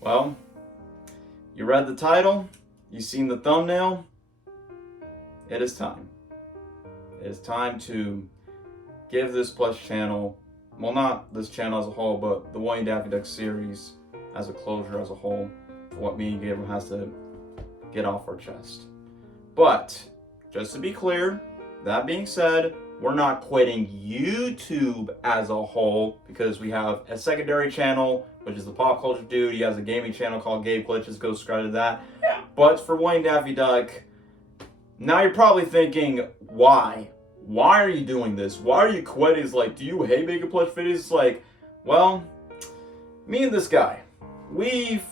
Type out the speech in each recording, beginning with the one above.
Well, you read the title, you seen the thumbnail. It is time. It is time to give this Plush channel, well, not this channel as a whole, but the Woody and Daffy Duck series as a closure as a whole, for what me and Gabriel has to get off our chest. But, just to be clear, that being said, we're not quitting YouTube as a whole, because we have a secondary channel, which is the Pop Culture Dude. He has a gaming channel called Gabe Glitches. Go subscribe to that. Yeah. But for Woody and Daffy Duck, now you're probably thinking, why? Why are you doing this? Why are you quitting? It's like, do you hate making Plush videos? It's like, well, me and this guy, we've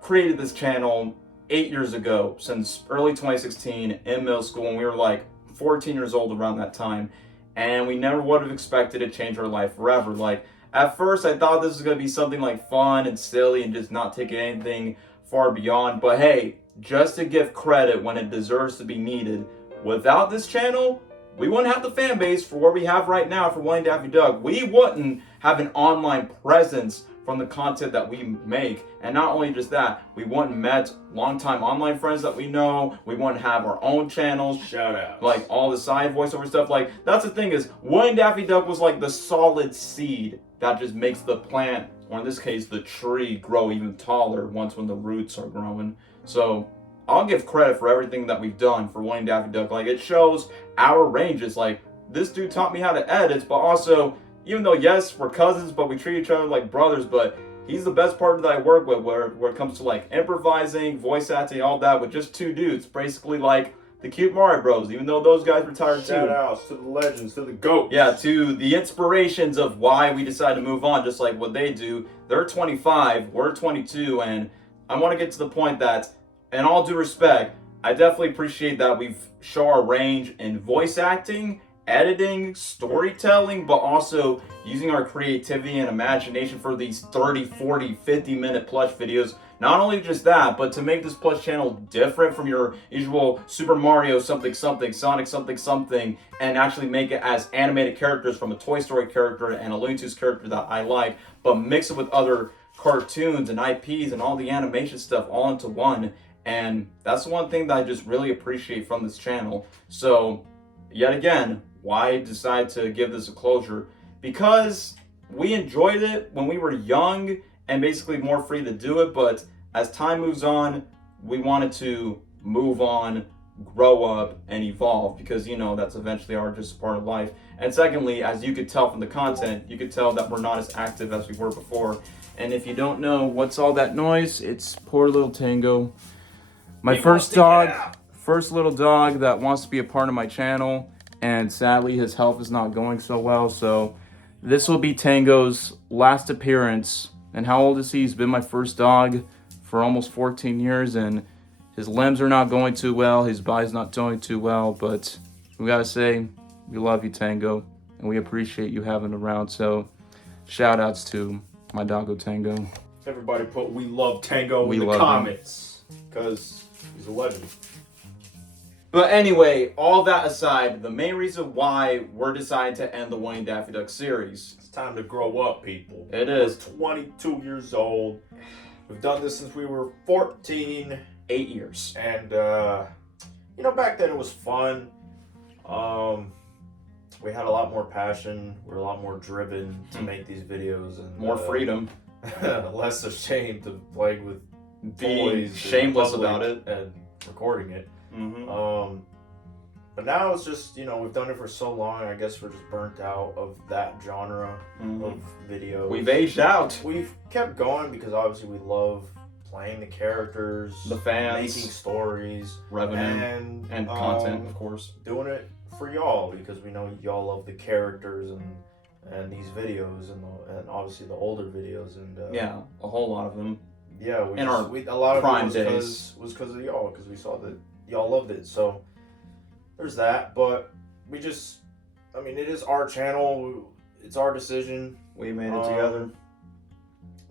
created this channel 8 years ago, since early 2016 in middle school, when we were like 14 years old around that time, and we never would have expected to change our life forever. Like, at first I thought this was going to be something like fun and silly and just not taking anything far beyond, but hey, just to give credit when it deserves to be needed, without this channel, we wouldn't have the fan base for what we have right now for Woody and Daffy Duck. We wouldn't have an online presence from the content that we make. And not only just that, we wouldn't met longtime online friends that we know. We wouldn't have our own channels. Shout out. Like all the side voiceover stuff. Like, that's the thing is, Woody and Daffy Duck was like the solid seed that just makes the plant, or in this case, the tree, grow even taller once when the roots are growing. So I'll give credit for everything that we've done for Woody and Daffy Duck. Like, it shows our ranges. Like, this dude taught me how to edit, but also, even though, yes, we're cousins, but we treat each other like brothers, but he's the best partner that I work with where it comes to, like, improvising, voice acting, all that, with just two dudes. Basically, like, the cute Mario Bros, even though those guys retired too. Shout outs to the legends, to the GOATs. Yeah, to the inspirations of why we decided to move on, just like what they do. They're 25, we're 22, and I want to get to the point that, in all due respect, I definitely appreciate that we've shown our range in voice acting, editing, storytelling, but also using our creativity and imagination for these 30, 40, 50-minute Plush videos. Not only just that, but to make this Plush channel different from your usual Super Mario something something, Sonic something something, and actually make it as animated characters from a Toy Story character and a Looney Tunes character that I like, but mix it with other cartoons and IPs and all the animation stuff all into one. And that's the one thing that I just really appreciate from this channel. So, yet again, why decide to give this a closure? Because we enjoyed it when we were young and basically more free to do it, but as time moves on, we wanted to move on, grow up, and evolve, because, you know, that's eventually our just part of life. And secondly, as you could tell from the content, you could tell that we're not as active as we were before. And if you don't know what's all that noise, it's poor little Tango. My first little dog that wants to be a part of my channel, and sadly his health is not going so well, so this will be Tango's last appearance. And how old is he? He's been my first dog for almost 14 years, and his limbs are not going too well, his body's not doing too well, but we gotta say, we love you, Tango, and we appreciate you having around. So shout outs to my doggo Tango. Everybody put "we love Tango" in the comments, because he's a legend. But anyway, all that aside, the main reason why we're deciding to end the Woody and Daffy Duck series. It's time to grow up, people. It is. We're 22 years old. We've done this since we were 14. 8 years. And, you know, back then it was fun. We had a lot more passion. We were a lot more driven to make these videos. And more freedom. Less ashamed of playing with being toys, shameless about it, and recording it. Mm-hmm. But now it's just, you know, we've done it for so long, I guess we're just burnt out of that genre of videos. We've aged out. We've kept going because obviously we love playing the characters, the fans, making stories, revenue, and content, of course. Doing it for y'all because we know y'all love the characters and these videos and obviously the older videos and yeah, a whole lot of them. Yeah, a lot of prime it was because of y'all, because we saw that y'all loved it. So there's that, but we just, I mean, it is our channel. It's our decision. We made it together.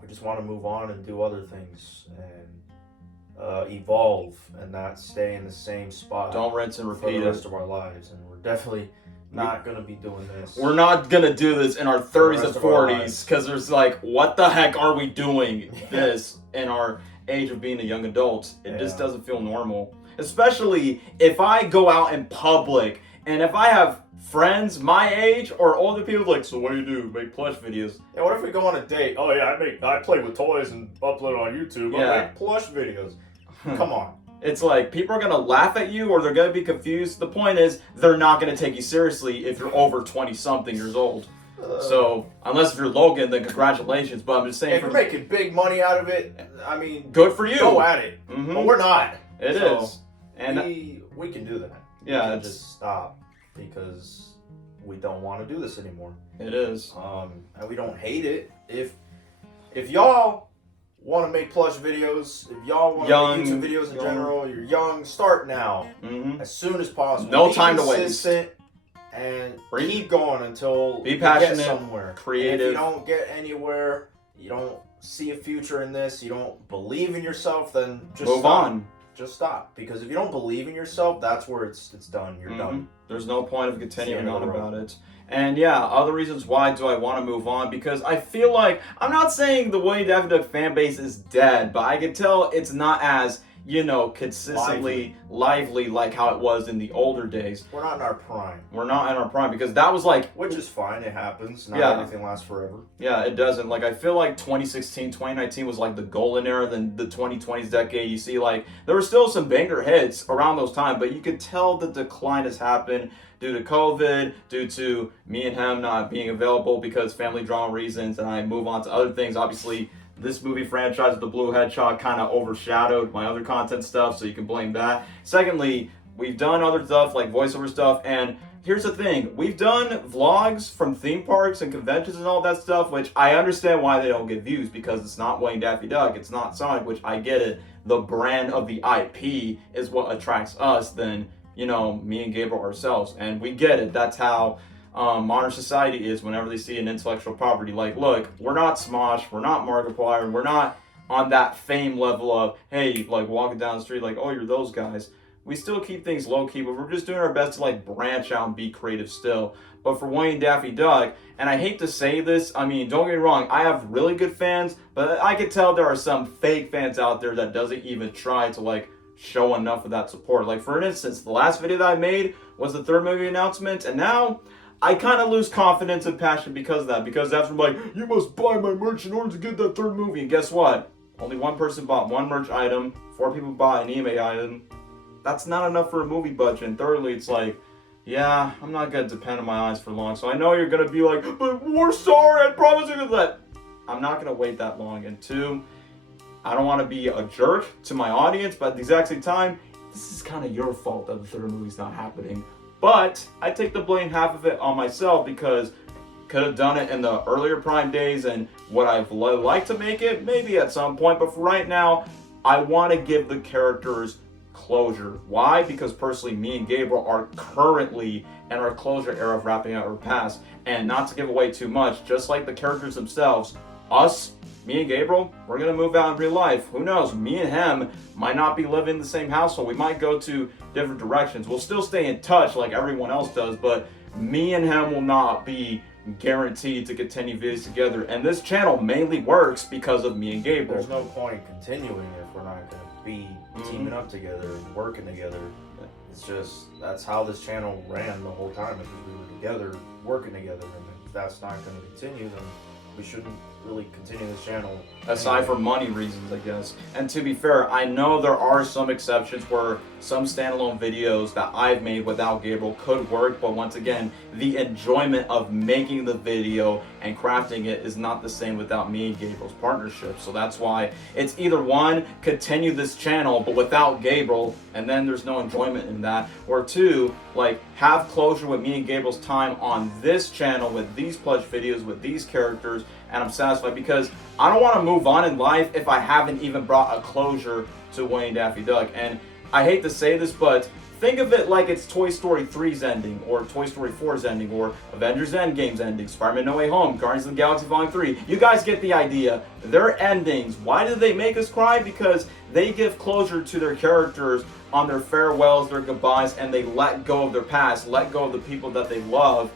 We just want to move on and do other things and evolve and not stay in the same spot. Don't rinse and repeat for the rest of our lives. And we're definitely not gonna be doing this. We're not gonna do this in our 30s and rest of our 40s lives. because there's like, what the heck are we doing this in our age of being a young adult? It just doesn't feel normal. Especially if I go out in public and if I have friends my age or older people like, so what do you do? Make plush videos. Yeah, what if we go on a date? Oh yeah, I play with toys and upload on YouTube. Yeah. I make plush videos. Come on. It's like people are gonna laugh at you or they're gonna be confused. The point is they're not gonna take you seriously if you're over 20 something years old. So unless if you're Logan, then congratulations. But I'm just saying, if you're making big money out of it, I mean, good for you. Go at it. Mm-hmm. But we're not. It is. And we can do that. Yeah, we can just stop because we don't want to do this anymore. It is. And we don't hate it. If y'all want to make plush videos, if y'all want to make YouTube videos in general, you're young, start now. Mm-hmm. As soon as possible. No Be time to waste. Consistent and keep going until be you passionate, get somewhere. creative. And if you don't get anywhere, you don't see a future in this, you don't believe in yourself, then just move stop. on. Just stop. Because if you don't believe in yourself, that's where it's done. You're done. There's no point of continuing on road. about it. And yeah, other reasons why do I want to move on? Because I feel like, I'm not saying the Woody and Daffy Duck fan base is dead, but I can tell it's not as, consistently lively like how it was in the older days. We're not in our prime. We're not in our prime because that was like... Which is fine, it happens. Not everything lasts forever. Yeah, it doesn't. Like, I feel like 2016, 2019 was like the golden era, then the 2020s decade. You see, like, there were still some banger hits around those times, but you could tell the decline has happened due to COVID, due to me and him not being available because family drama reasons, and I move on to other things. Obviously, this movie franchise, The Blue Hedgehog, kind of overshadowed my other content stuff, so you can blame that. Secondly, we've done other stuff like voiceover stuff, and here's the thing. We've done vlogs from theme parks and conventions and all that stuff, which I understand why they don't get views, because it's not Woody and Daffy Duck, it's not Sonic, which I get it. The brand of the IP is what attracts us than, me and Gabriel ourselves, and we get it. That's how modern society is whenever they see an intellectual property. Like, look, we're not Smosh, we're not Markiplier, and we're not on that fame level of, hey, like walking down the street like, oh, you're those guys. We still keep things low-key, but we're just doing our best to like branch out and be creative still. But for Woody and Daffy Duck, and I hate to say this, I mean, don't get me wrong, I have really good fans, but I can tell there are some fake fans out there that doesn't even try to like show enough of that support. Like, for instance, the last video that I made was the third movie announcement, and now I kind of lose confidence and passion because of that. Because after I'm like, you must buy my merch in order to get that third movie. And guess what? Only one person bought one merch item. 4 people bought an EMA item. That's not enough for a movie budget. And thirdly, it's like, yeah, I'm not going to depend on my eyes for long. So I know you're going to be like, but we're sorry, I promise you that. I'm not going to wait that long. And 2, I don't want to be a jerk to my audience, but at the exact same time, this is kind of your fault that the third movie's not happening. But I take the blame half of it on myself because could have done it in the earlier Prime days, and would I've liked to make it? Maybe at some point, but for right now, I want to give the characters closure. Why? Because personally, me and Gabriel are currently in our closure era of wrapping up our past. And not to give away too much, just like the characters themselves, me and Gabriel, we're going to move out in real life. Who knows? Me and him might not be living in the same household. We might go to different directions. We'll still stay in touch like everyone else does, but me and him will not be guaranteed to continue videos together. And this channel mainly works because of me and Gabriel. There's no point continuing if we're not going to be teaming up together and working together. It's just, that's how this channel ran the whole time, because we were together, working together. And if that's not going to continue, then we shouldn't really continue this channel. Aside from money reasons, I guess. And to be fair, I know there are some exceptions where some standalone videos that I've made without Gabriel could work, but once again, the enjoyment of making the video and crafting it is not the same without me and Gabriel's partnership. So that's why it's either one, continue this channel, but without Gabriel, and then there's no enjoyment in that, or 2, like, have closure with me and Gabriel's time on this channel with these plush videos, with these characters, and I'm satisfied, because I don't want to move on in life if I haven't even brought a closure to Woody and Daffy Duck. And I hate to say this, but think of it like it's Toy Story 3's ending, or Toy Story 4's ending, or Avengers Endgame's ending, Spider-Man No Way Home, Guardians of the Galaxy Volume 3. You guys get the idea. Their endings, why do they make us cry? Because they give closure to their characters on their farewells, their goodbyes, and they let go of their past, let go of the people that they love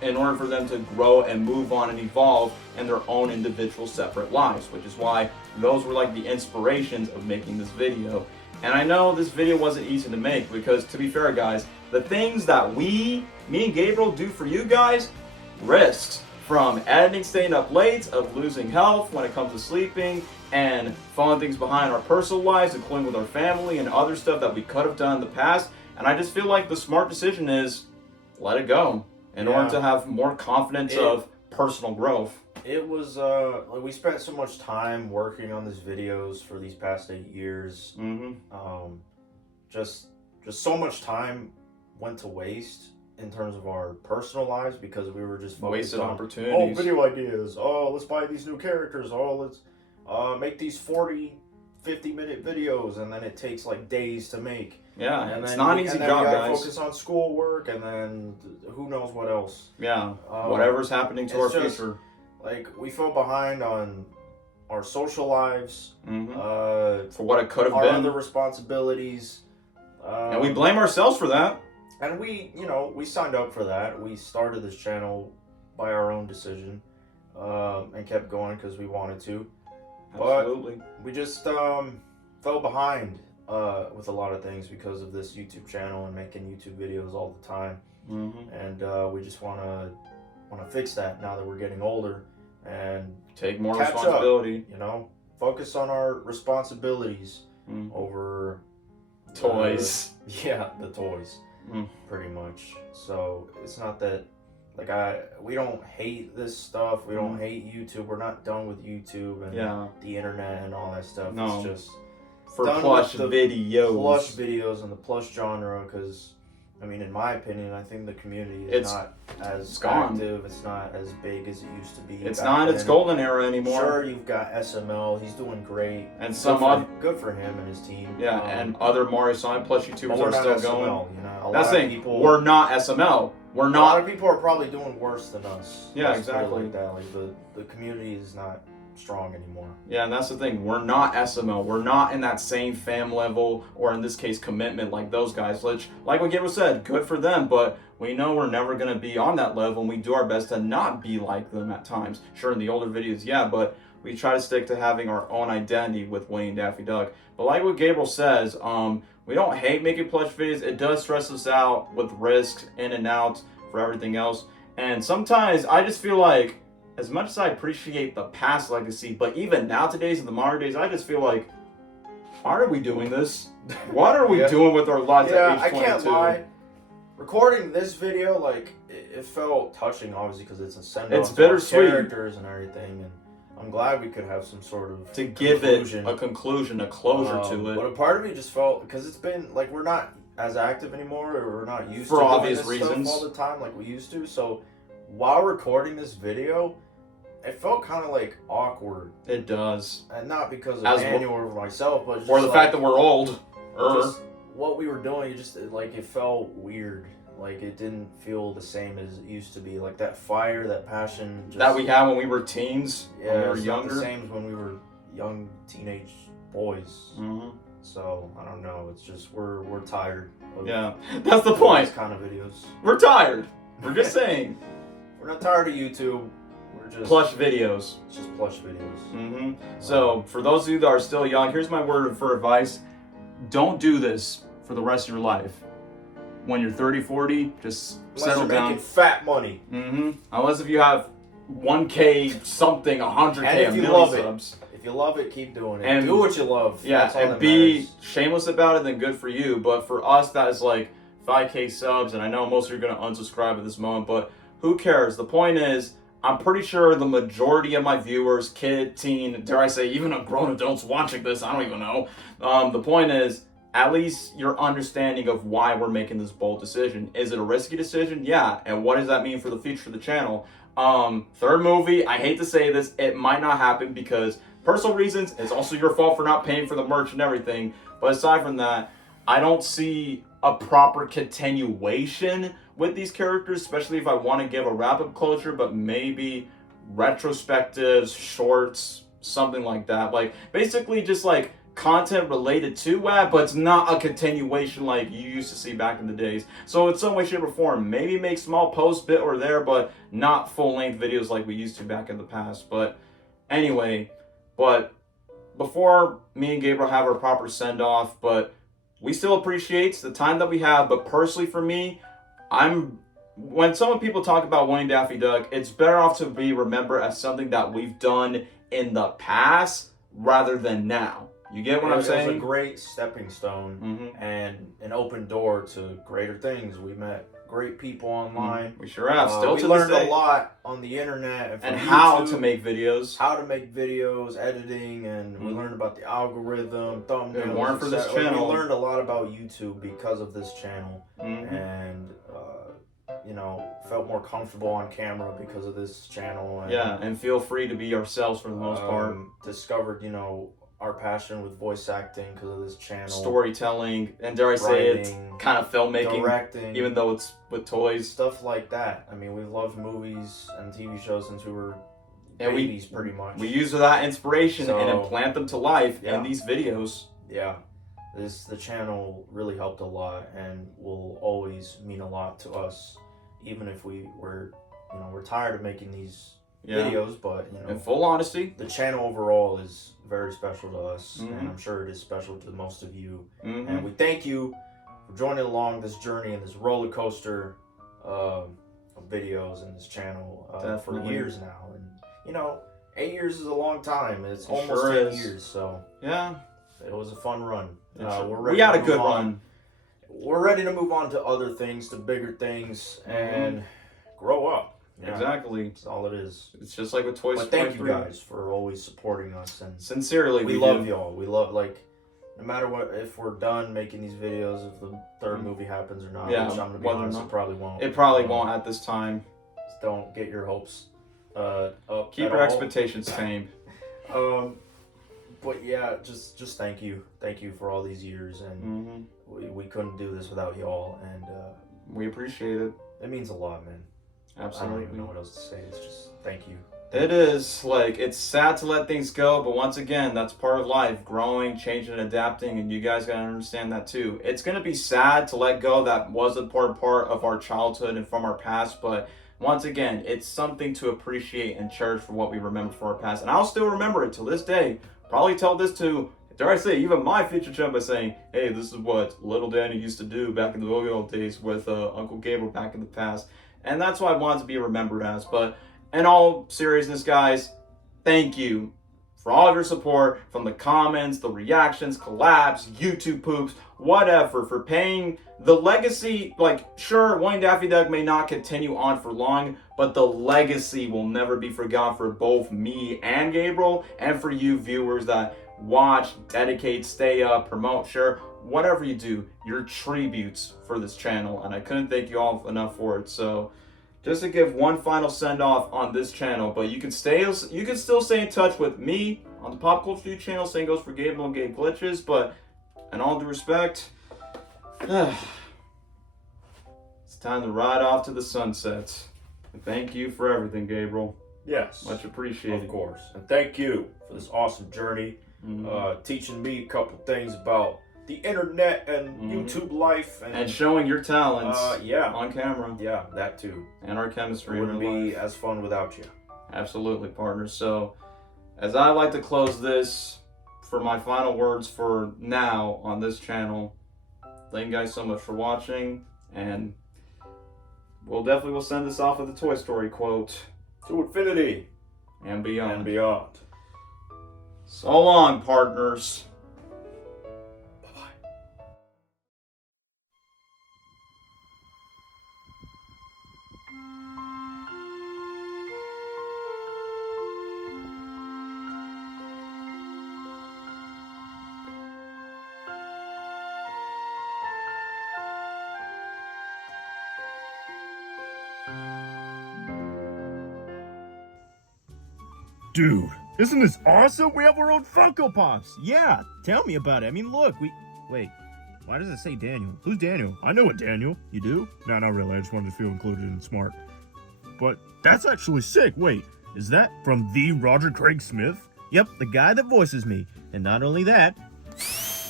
in order for them to grow and move on and evolve in their own individual separate lives, which is why those were like the inspirations of making this video. And I know this video wasn't easy to make because, to be fair guys, the things that me and Gabriel do for you guys, risks from editing, staying up late, of losing health when it comes to sleeping, and falling things behind our personal lives, including with our family and other stuff that we could have done in the past. And I just feel like the smart decision is let it go in order to have more confidence of personal growth. It was like we spent so much time working on these videos for these past 8 years. Just so much time went to waste in terms of our personal lives because we were just focused wasted on opportunities. Video ideas. Oh, let's buy these new characters. Oh, let's make these 40-50 minute videos, and then it takes like days to make. Yeah, and it's then not an easy job, guys. Focus on schoolwork, and then who knows what else. Yeah, whatever's happening to our future. Like, we fell behind on our social lives. For what it could have our been. other responsibilities. And we blame ourselves for that. And we signed up for that. We started this channel by our own decision, and kept going because we wanted to. Absolutely. But we just fell behind with a lot of things because of this YouTube channel and making YouTube videos all the time. And we just want to fix that now that we're getting older and take more responsibility. Up, focus on our responsibilities over toys. The toys. Pretty much. So it's not that we don't hate this stuff. We don't hate YouTube. We're not done with YouTube and the internet and all that stuff. No. It's just for plush videos. Plush videos and the plush genre, because I mean, in my opinion, I think the community is not as active. It's not as big as it used to be. It's not its golden era anymore. Sure, you've got SML. He's doing great. And good for him and his team. Yeah, and other Mario Sonic plush YouTubers are still SML, going. That's the thing. We're not SML. We're not. A lot of people are probably doing worse than us. Yeah, exactly. Like that. Like the community is not strong anymore. Yeah, and that's the thing. We're not SML. We're not in that same fam level, or in this case, commitment like those guys. Which, like what Gabriel said, good for them, but we know we're never going to be on that level, and we do our best to not be like them at times. Sure, in the older videos, yeah, but we try to stick to having our own identity with Woody and Daffy Duck. But like what Gabriel says, we don't hate making plush videos. It does stress us out with risks in and out for everything else. And sometimes I just feel like, as much as I appreciate the past legacy, but even nowadays in the modern days, I just feel like, why are we doing this? What are we doing with our lives at age 22? I can't lie. Recording this video, like, it felt touching, obviously, because it's a send-off. It's bittersweet. Characters and everything, and I'm glad we could have some sort of to give it a conclusion, a closure to it. But a part of me just felt, because it's been like we're not as active anymore, or we're not used for to obvious doing this reasons stuff all the time like we used to. So while recording this video, it felt kind of like awkward. It does, and not because of Daniel or myself, but just or the fact that we're old. Just what we were doing, it felt weird. Like, it didn't feel the same as it used to be. Like, that fire, that passion. That we had when we were teens, when we were younger. Not the same as when we were young teenage boys. So, I don't know. It's just, we're tired. That's the point. These kind of videos. We're tired. We're just saying. We're not tired of YouTube. We're just... plush videos. It's just plush videos. So, for those of you that are still young, here's my word for advice. Don't do this for the rest of your life. When you're 30, 40, just settle down. Making fat money. Unless if you have 1K something, 100K, a million subs. If you love it, keep doing it. And do what you love. Yeah, and be shameless about it, then good for you. But for us, that is like 5K subs, and I know most of you are going to unsubscribe at this moment, but who cares? The point is, I'm pretty sure the majority of my viewers, kid, teen, dare I say, even grown adults watching this, I don't even know. The point is, at least your understanding of why we're making this bold decision. Is it a risky decision? Yeah. And what does that mean for the future of the channel? Third movie, I hate to say this, it might not happen because personal reasons. It's also your fault for not paying for the merch and everything. But aside from that, I don't see a proper continuation with these characters, especially if I want to give a wrap-up closure, but maybe retrospectives, shorts, something like that. Like, basically just like content related to WADD, but it's not a continuation like you used to see back in the days. So in some way, shape, or form, maybe make small posts bit or there, but not full-length videos like we used to back in the past. But anyway, but before me and Gabriel have our proper send-off, but we still appreciate the time that we have. But personally for me, when some people talk about Woody and Daffy Duck, it's better off to be remembered as something that we've done in the past rather than now. You get what I'm saying? It was a great stepping stone and an open door to greater things. We met great people online. We sure have. Still we to learned this day. a lot on the internet and from how YouTube, to make videos. how to make videos, editing, and we learned about the algorithm, thumbnails. And more for this etc. channel. We learned a lot about YouTube because of this channel, and you know, felt more comfortable on camera because of this channel. And, Yeah, and feel free to be ourselves for the most part. Discovered, you know, our passion with voice acting because of this channel. Storytelling, and dare I say it, writing, kind of filmmaking, directing, even though it's with toys. stuff like that. I mean, we've loved movies and TV shows since we were And babies, pretty much. We use that inspiration and So, implant them to life in yeah. these videos. Yeah, the channel really helped a lot and will always mean a lot to us, even if we're tired of making these videos. But you know, in full honesty, the channel overall is very special to us, and I'm sure it is special to most of you. And we thank you for joining along this journey and this roller coaster of videos and this channel for Definitely. years now. And you know, 8 years is a long time. It's almost sure 10 is. years, so yeah, it was a fun run. we had a good run. We're ready to move on to other things, to bigger things, and grow up. Yeah, Exactly. that's all it is. It's just like with Toy Story. But thank you guys for always supporting us, and Sincerely, we love y'all. We love, like, no matter what, if we're done making these videos, if the third movie happens or not, Yeah, which I'm gonna be whether or honest, not. it probably won't. It probably won't at this time. Just don't get your hopes up. Keep at your all. expectations tame. But yeah, just thank you for all these years, and we couldn't do this without y'all, and We appreciate it. it means a lot, man. I Absolutely. don't even know what else to say. It's just thank you. It is. Like, it's sad to let things go, but once again, that's part of life. Growing, changing, and adapting, and you guys gotta understand that too. It's gonna be sad to let go. That was a part of our childhood and from our past, but once again, it's something to appreciate and cherish for what we remember from our past. And I'll still remember it till this day. Probably tell this to, dare I say, even my future chum by saying, hey, this is what little Danny used to do back in the good old days with Uncle Gabriel back in the past. And that's what I want to be remembered as. But in all seriousness, guys, thank you for all of your support, from the comments, the reactions, collabs, YouTube poops, whatever, for paying the legacy. Like, sure, Woody and Daffy Duck may not continue on for long, but the legacy will never be forgotten for both me and Gabriel, and for you viewers that watch, dedicate, stay up, promote, share, whatever you do, you're tributes for this channel, and I couldn't thank you all enough for it. So just to give one final send off on this channel, but you can still stay in touch with me on the Pop Culture Dude channel. Same goes for Gabriel and Gabe Glitches. But in all due respect, it's time to ride off to the sunset. And thank you for everything, Gabriel. Yes, Much appreciated. of course. And thank you for this awesome journey, teaching me a couple things about the internet and YouTube life, And showing your talents yeah, on camera. yeah, that too. And our chemistry. It in wouldn't real be life. as fun without you. Absolutely, partner. So, as I like to close this, for my final words for now on this channel, thank you guys so much for watching, and we'll send this off with a Toy Story quote. To infinity And beyond. and beyond. So long, partners. Dude, isn't this awesome? We have our own Funko Pops. Yeah, tell me about it. I mean, look, wait, why does it say Daniel? Who's Daniel? I know a Daniel. You do? No, not really. I just wanted to feel included and smart. But that's actually sick. Wait, is that from the Roger Craig Smith? Yep, the guy that voices me. And not only that,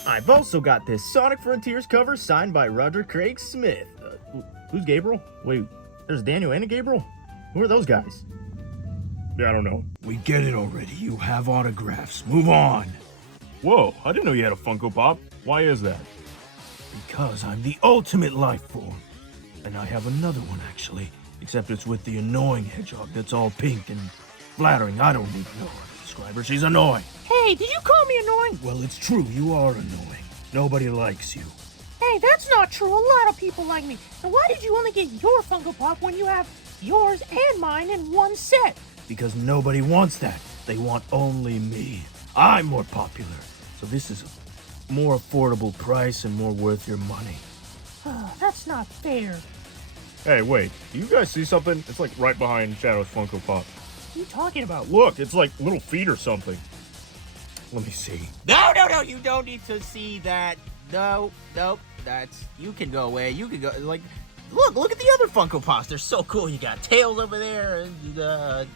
I've also got this Sonic Frontiers cover signed by Roger Craig Smith. Who's Gabriel? Wait, there's Daniel and a Gabriel? Who are those guys? Yeah, I don't know. We get it already. You have autographs. Move on. Whoa, I didn't know you had a Funko Pop. Why is that? Because I'm the ultimate life form. And I have another one, actually. Except it's with the annoying hedgehog that's all pink and flattering. I don't even know how to describe her. She's annoying. Hey, did you call me annoying? Well, it's true. You are annoying. Nobody likes you. Hey, that's not true. A lot of people like me. So why did you only get your Funko Pop when you have yours and mine in one set? Because nobody wants that. They want only me. I'm more popular. So this is a more affordable price and more worth your money. That's not fair. Hey, wait. Do you guys see something? It's like right behind Shadow's Funko Pop. What are you talking about? Look, it's like little feet or something. Let me see. No, you don't need to see that. Nope, that's, you can go away, you can go, like, look at the other Funko Pops, they're so cool. You got Tails over there, and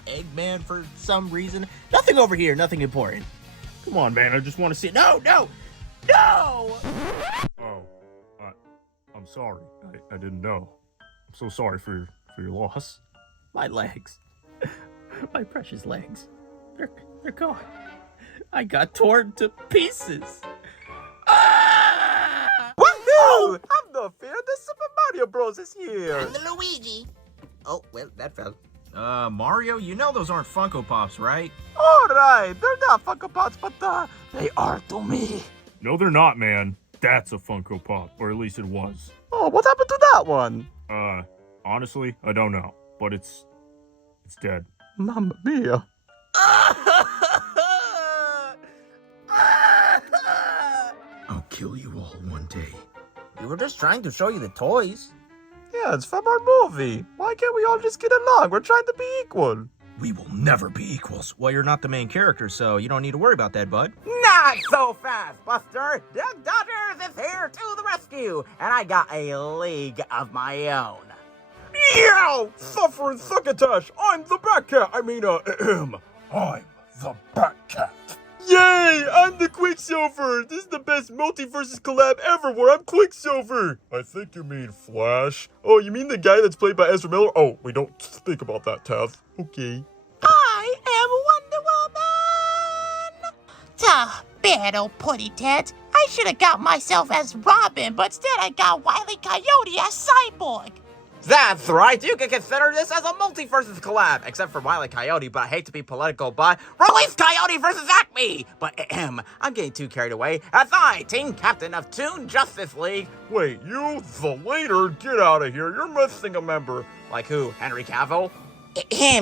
Eggman for some reason. Nothing over here, nothing important. Come on, man, I just want to see it. No! Oh, I'm sorry. I didn't know. I'm so sorry for your loss. My legs. My precious legs. They're gone. I got torn to pieces. Woohoo! I'm the fear the Super Mario Bros. Is here! And the Luigi. Oh, well, that fell. Mario, you know those aren't Funko Pops, right? Alright, they're not Funko Pops, but they are to me. No, they're not, man. That's a Funko Pop, or at least it was. Oh, what happened to that one? Honestly, I don't know, but it's dead. Mamma mia. I'll kill you all one day. We were just trying to show you the toys. Yeah, it's from our movie. Why can't we all just get along? We're trying to be equal. We will never be equals. Well, you're not the main character, so you don't need to worry about that, bud. Not so fast, Buster. Duck Dodgers is here to the rescue, and I got a league of my own. Yow! Suffering succotash! I'm the Batcat! I'm the Batcat. Yay! I'm the Quicksilver! This is the best Multiverse collab ever where I'm Quicksilver! I think you mean Flash. Oh, you mean the guy that's played by Ezra Miller? Oh, we don't think about that, Tav. Okay. I am Wonder Woman! Bad old putty tat. I should have got myself as Robin, but instead I got Wile E. Coyote as Cyborg. That's right, you can consider this as a Multiverse collab, except for Wile E. Coyote, but I hate to be political, but release Coyote versus Acme! But I'm getting too carried away as I, team captain of Toon Justice League. Wait, you, the leader? Get out of here, you're missing a member. Like who, Henry Cavill?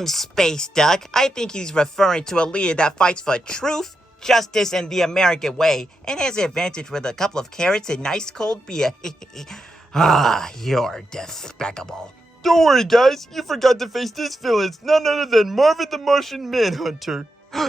Space Duck. I think he's referring to a leader that fights for truth, justice, and the American way, and has the advantage with a couple of carrots and nice cold beer. You're despicable. Don't worry, guys, you forgot to face this villain. It's none other than Marvin the Martian Manhunter.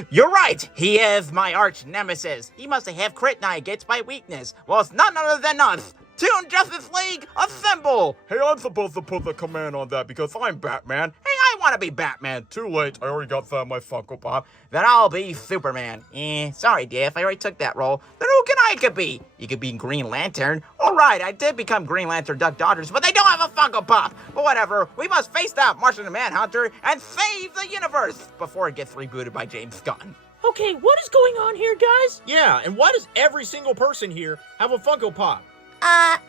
You're right, he is my arch nemesis. He must have kryptonite against my weakness. Well, it's none other than us. Toon Justice League, assemble! Hey, I'm supposed to put the command on that because I'm Batman. Hey, I want to be Batman. Too late, I already got that in my Funko Pop. Then I'll be Superman. Sorry, Diff, I already took that role. Then who can I be? You could be Green Lantern. Alright, I did become Green Lantern Duck Dodgers, but they don't have a Funko Pop. But whatever, we must face that Martian Manhunter and save the universe before it gets rebooted by James Gunn. Okay, what is going on here, guys? Yeah, and why does every single person here have a Funko Pop?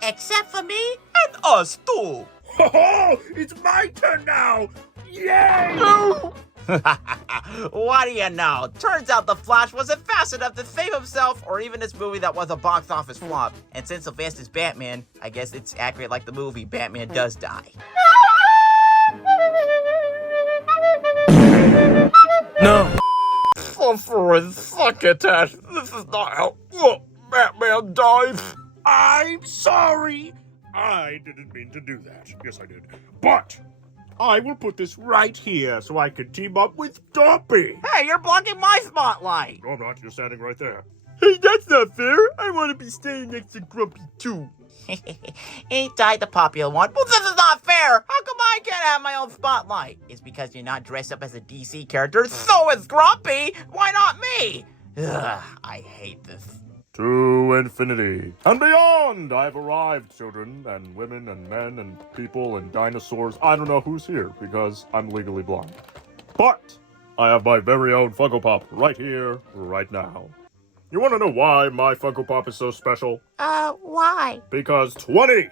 Except for me? And us too. Oh, it's my turn now! Yay! What do you know? Turns out the Flash wasn't fast enough to save himself or even this movie that was a box office flop. And since Sylvester is Batman, I guess it's accurate like the movie Batman does die. No. Suffering succotash. This is not how Batman dies. I'm sorry! I didn't mean to do that. Yes, I did. But I will put this right here so I can team up with Dumpy. Hey, you're blocking my spotlight! No, I'm not. You're standing right there. Hey, that's not fair. I want to be standing next to Grumpy too. Ain't I the popular one? Well, this is not fair! How come I can't have my own spotlight? It's because you're not dressed up as a DC character, so is Grumpy! Why not me? Ugh, I hate this to infinity and beyond. I've arrived, children and women and men and people and dinosaurs. I don't know who's here because I'm legally blind. But I have my very own Funko Pop right here, right now. You want to know why my Funko Pop is so special? Why? Because 20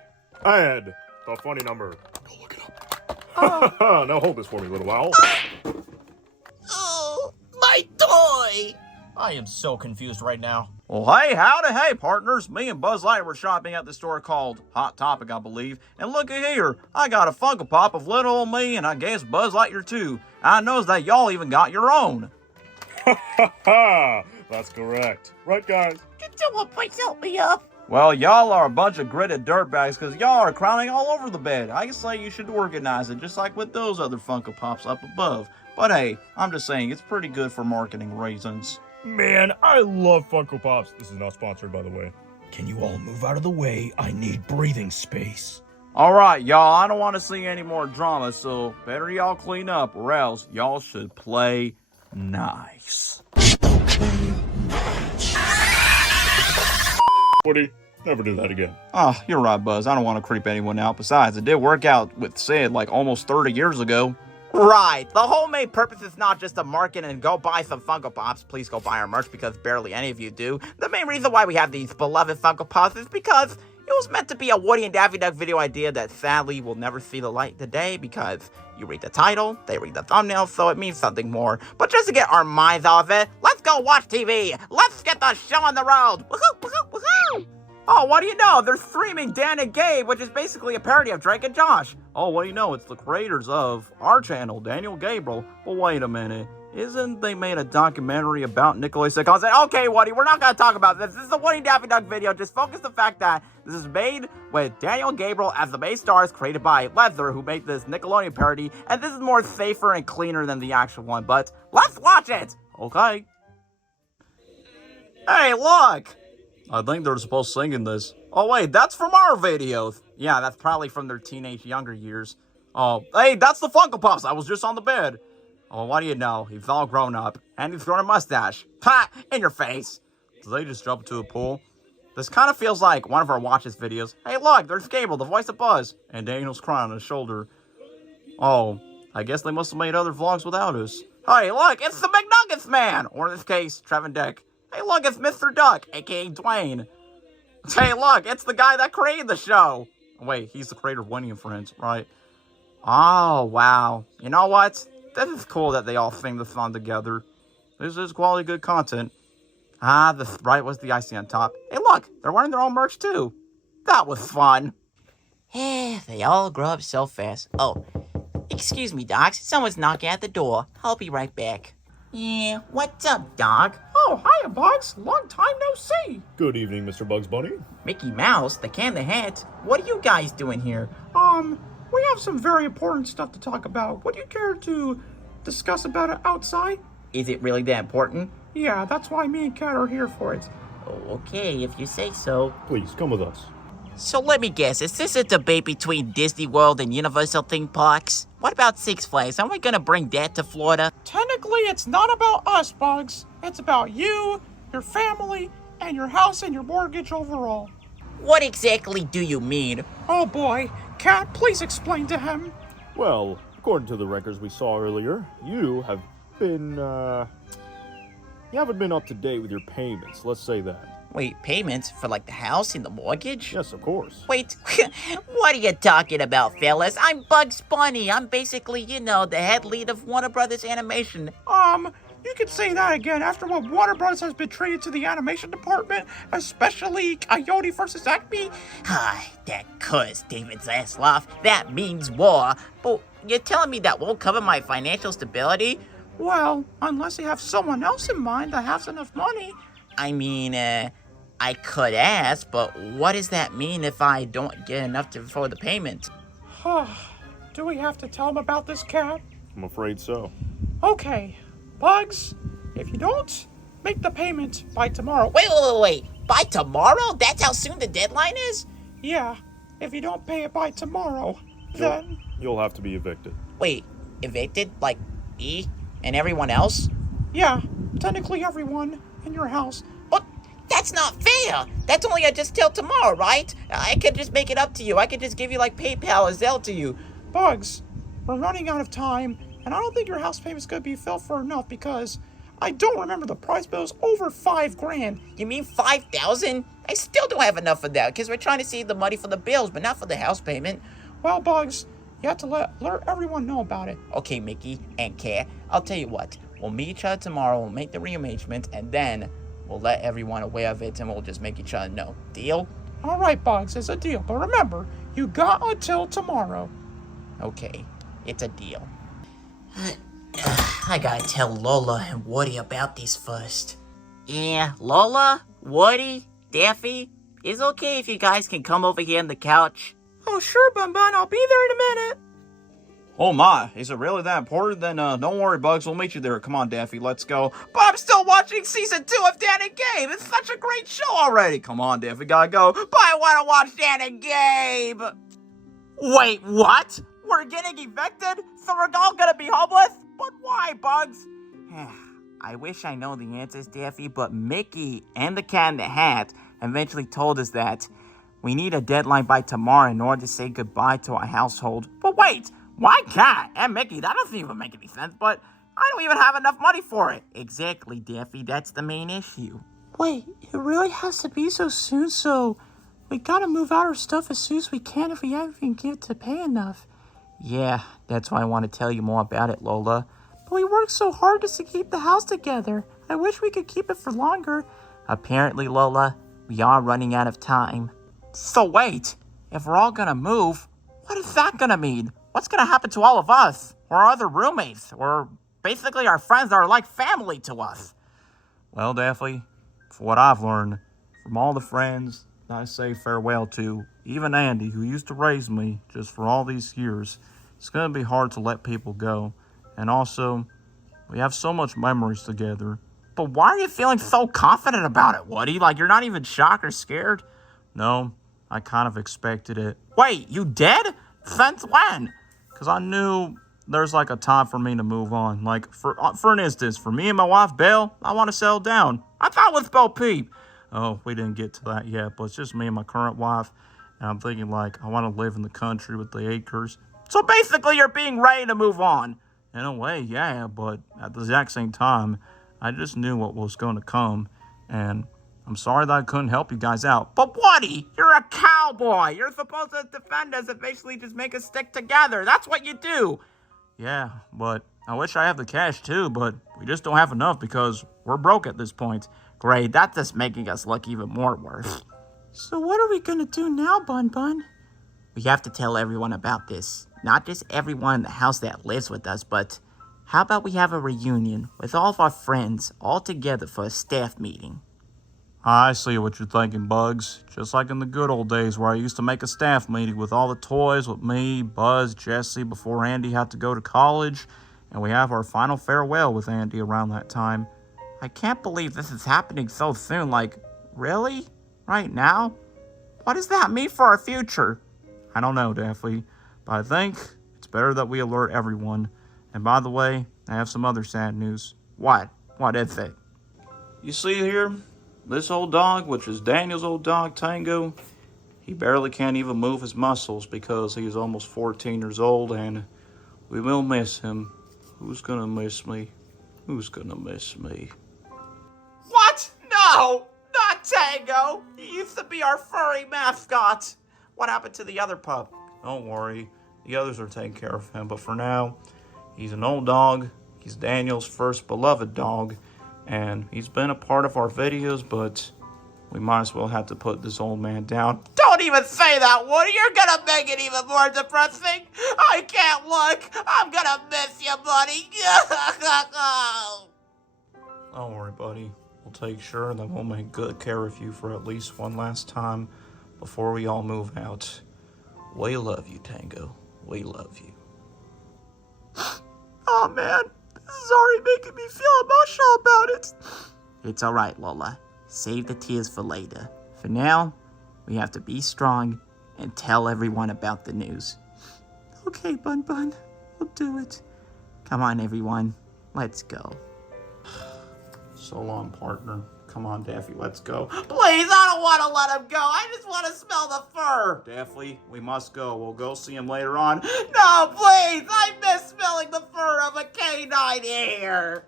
and the funny number. Go look it up. Now hold this for me, little owl. Oh, my toy! I am so confused right now. Well, hey, howdy, hey, partners. Me and Buzz Lightyear were shopping at the store called Hot Topic, I believe. And looky here, I got a Funko Pop of little old me, and I guess Buzz Lightyear too. I knows that y'all even got your own. That's correct. Right, guys? Can someone please help me up? Well, y'all are a bunch of gritted dirtbags because y'all are crowding all over the bed. I say you should organize it just like with those other Funko Pops up above. But hey, I'm just saying it's pretty good for marketing reasons. Man, I love Funko Pops. This is not sponsored, by the way. Can you all move out of the way? I need breathing space. Alright, y'all, I don't want to see any more drama, so better y'all clean up or else y'all should play nice. Woody, never do that again. Oh, you're right, Buzz. I don't want to creep anyone out. Besides, it did work out with Sid like almost 30 years ago. Right. The whole main purpose is not just to market and go buy some Funko Pops. Please go buy our merch because barely any of you do. The main reason why we have these beloved Funko Pops is because it was meant to be a Woody and Daffy Duck video idea that sadly will never see the light of the day because you read the title, they read the thumbnail, so it means something more. But just to get our minds off it, let's go watch TV. Let's get the show on the road. Woohoo, woohoo, woohoo. Oh, what do you know? They're streaming Dan and Gabe, which is basically a parody of Drake and Josh. Oh, what do you know? It's the creators of our channel, Daniel Gabriel. Well, wait a minute. Isn't they made a documentary about Nikolai Second? Okay, Woody, we're not going to talk about this. This is a Woody and Daffy Duck video. Just focus the fact that this is made with Daniel Gabriel as the main stars, created by Leather, who made this Nickelodeon parody. And this is more safer and cleaner than the actual one. But let's watch it. Okay. Hey, look. I think they're supposed to sing in this. Oh, wait, that's from our videos. Yeah, that's probably from their teenage younger years. Oh, hey, that's the Funko Pops. I was just on the bed. Oh, what do you know? He's all grown up. And he's grown a mustache. Ha! In your face. Did they just jump into a pool? This kind of feels like one of our Watches videos. Hey, look, there's Gabriel, the voice of Buzz. And Daniel's crying on his shoulder. Oh, I guess they must have made other vlogs without us. Hey, look, it's the McNuggets Man! Or in this case, Trevin Dick. Hey, look, it's Mr. Duck, a.k.a. Dwayne. Hey, look, it's the guy that created the show. Wait, he's the creator of Winnie and Friends, right? Oh, wow. You know what? This is cool that they all sing the song together. This is quality good content. Ah, the Sprite was the icing on top. Hey, look, they're wearing their own merch, too. That was fun. They all grow up so fast. Oh, excuse me, Doc. Someone's knocking at the door. I'll be right back. Yeah, what's up, Doc? Oh, hiya, Bugs. Long time no see. Good evening, Mr. Bugs Bunny. Mickey Mouse, the Can the Hat. What are you guys doing here? We have some very important stuff to talk about. Would you care to discuss about it outside? Is it really that important? Yeah, that's why me and Kat are here for it. Okay, if you say so. Please, come with us. So let me guess, is this a debate between Disney World and Universal theme parks? What about Six Flags? Are we gonna bring that to Florida? Technically, it's not about us, Bugs. It's about you, your family, and your house and your mortgage overall. What exactly do you mean? Oh boy. Kat, please explain to him. Well, according to the records we saw earlier, you have been, you haven't been up to date with your payments, let's say that. Wait, payments for like the house and the mortgage? Yes, of course. Wait, what are you talking about, fellas? I'm Bugs Bunny. I'm basically, you know, the head lead of Warner Brothers Animation. You could say that again after what Warner Brothers has been treated to the animation department, especially Coyote versus Acme. That cursed David Zasloff. That means war. But you're telling me that won't cover my financial stability? Well, unless you have someone else in mind that has enough money. I mean, I could ask, but what does that mean if I don't get enough for the payment? Do we have to tell him about this, Cat? I'm afraid so. Okay, Bugs, if you don't make the payment by tomorrow... Wait. By tomorrow? That's how soon the deadline is? Yeah, if you don't pay it by tomorrow, then... You'll have to be evicted. Wait, evicted? Like E and everyone else? Yeah, technically everyone in your house. What? That's not fair. That's only just till tomorrow, right? I could just make it up to you. I could just give you like PayPal or Zelle to you. Bugs, we're running out of time, and I don't think your house payment's gonna be filled for enough because I don't remember the price bill is over $5,000. You mean 5,000? I still don't have enough of that because we're trying to save the money for the bills, but not for the house payment. Well, Bugs, you have to let everyone know about it. Okay, Mickey and Kat, I'll tell you what. We'll meet each other tomorrow, we'll make the rearrangement, and then we'll let everyone aware of it, and we'll just make each other know. Deal? All right, Bugs, it's a deal. But remember, you got until tomorrow. Okay, it's a deal. I gotta tell Lola and Woody about this first. Yeah, Lola, Woody, Daffy, it's okay if you guys can come over here on the couch. Oh, sure, Bun Bun, I'll be there in a minute. Oh my, is it really that important? Then don't worry, Bugs, we'll meet you there. Come on, Daffy, let's go. But I'm still watching season 2 of Dan and Gabe. It's such a great show already. Come on, Daffy, gotta go. But I want to watch Dan and Gabe. Wait, what? We're getting evicted? So we're all gonna be homeless? But why, Bugs? I wish I know the answers, Daffy, but Mickey and the Cat in the Hat eventually told us that we need a deadline by tomorrow in order to say goodbye to our household. But wait, why Cat and Mickey? That doesn't even make any sense, but I don't even have enough money for it. Exactly, Daffy, that's the main issue. Wait, it really has to be so soon, so we gotta move out our stuff as soon as we can if we haven't even get to pay enough. Yeah, that's why I want to tell you more about it, Lola. But we worked so hard just to keep the house together. I wish we could keep it for longer. Apparently, Lola, we are running out of time. So wait, if we're all gonna move, what is that gonna mean? What's gonna happen to all of us? Or our other roommates? Or basically our friends that are like family to us? Well, Daffy, for what I've learned from all the friends I say farewell to, even Andy, who used to raise me just for all these years, it's going to be hard to let people go. And also, we have so much memories together. But why are you feeling so confident about it, Woody? Like you're not even shocked or scared? No, I kind of expected it. Wait, you did? Since when? Because I knew there's like a time for me to move on. Like, for an instance, for me and my wife, Belle, I want to settle down. I thought with Bo Peep. Oh, we didn't get to that yet, but it's just me and my current wife. And I'm thinking, like, I want to live in the country with the acres. So basically you're being ready to move on. In a way, yeah, but at the exact same time, I just knew what was going to come. And I'm sorry that I couldn't help you guys out. But Woody, you're a cowboy. You're supposed to defend us and basically just make us stick together. That's what you do. Yeah, but I wish I have the cash too, but we just don't have enough because we're broke at this point. Great, that's just making us look even more worse. So what are we gonna do now, Bun Bun? We have to tell everyone about this. Not just everyone in the house that lives with us, but how about we have a reunion with all of our friends all together for a staff meeting? I see what you're thinking, Bugs. Just like in the good old days where I used to make a staff meeting with all the toys with me, Buzz, Jesse, before Andy had to go to college, and we have our final farewell with Andy around that time. I can't believe this is happening so soon. Like, really? Right now? What does that mean for our future? I don't know, Daffy, but I think it's better that we alert everyone. And by the way, I have some other sad news. What? What is it? You see here, this old dog, which is Daniel's old dog, Tango, he barely can't even move his muscles because he's almost 14 years old, and we will miss him. Who's gonna miss me? Who's gonna miss me? What? No! Not Tango! He used to be our furry mascot. What happened to the other pup? Don't worry, the others are taking care of him, but for now, he's an old dog. He's Daniel's first beloved dog, and he's been a part of our videos, but we might as well have to put this old man down. Don't even say that, Woody. You're gonna make it even more depressing. I can't look. I'm gonna miss you, buddy. Don't worry, buddy. We'll take sure that we'll make good care of you for at least one last time before we all move out. We love you, Tango. We love you. Oh, man. This is already making me feel emotional about it. It's alright, Lola. Save the tears for later. For now, we have to be strong and tell everyone about the news. Okay, Bun Bun. We'll do it. Come on, everyone. Let's go. So long, partner. Come on, Daffy, let's go. Please, I don't want to let him go. I just want to smell the fur. Daffy, we must go. We'll go see him later on. No, please, I miss smelling the fur of a canine here.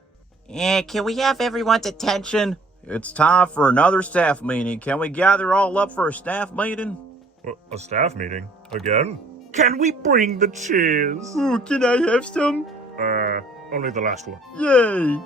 Can we have everyone's attention? It's time for another staff meeting. Can we gather all up for a staff meeting? A staff meeting? Again? Can we bring the chairs? Ooh, can I have some? Only the last one. Yay!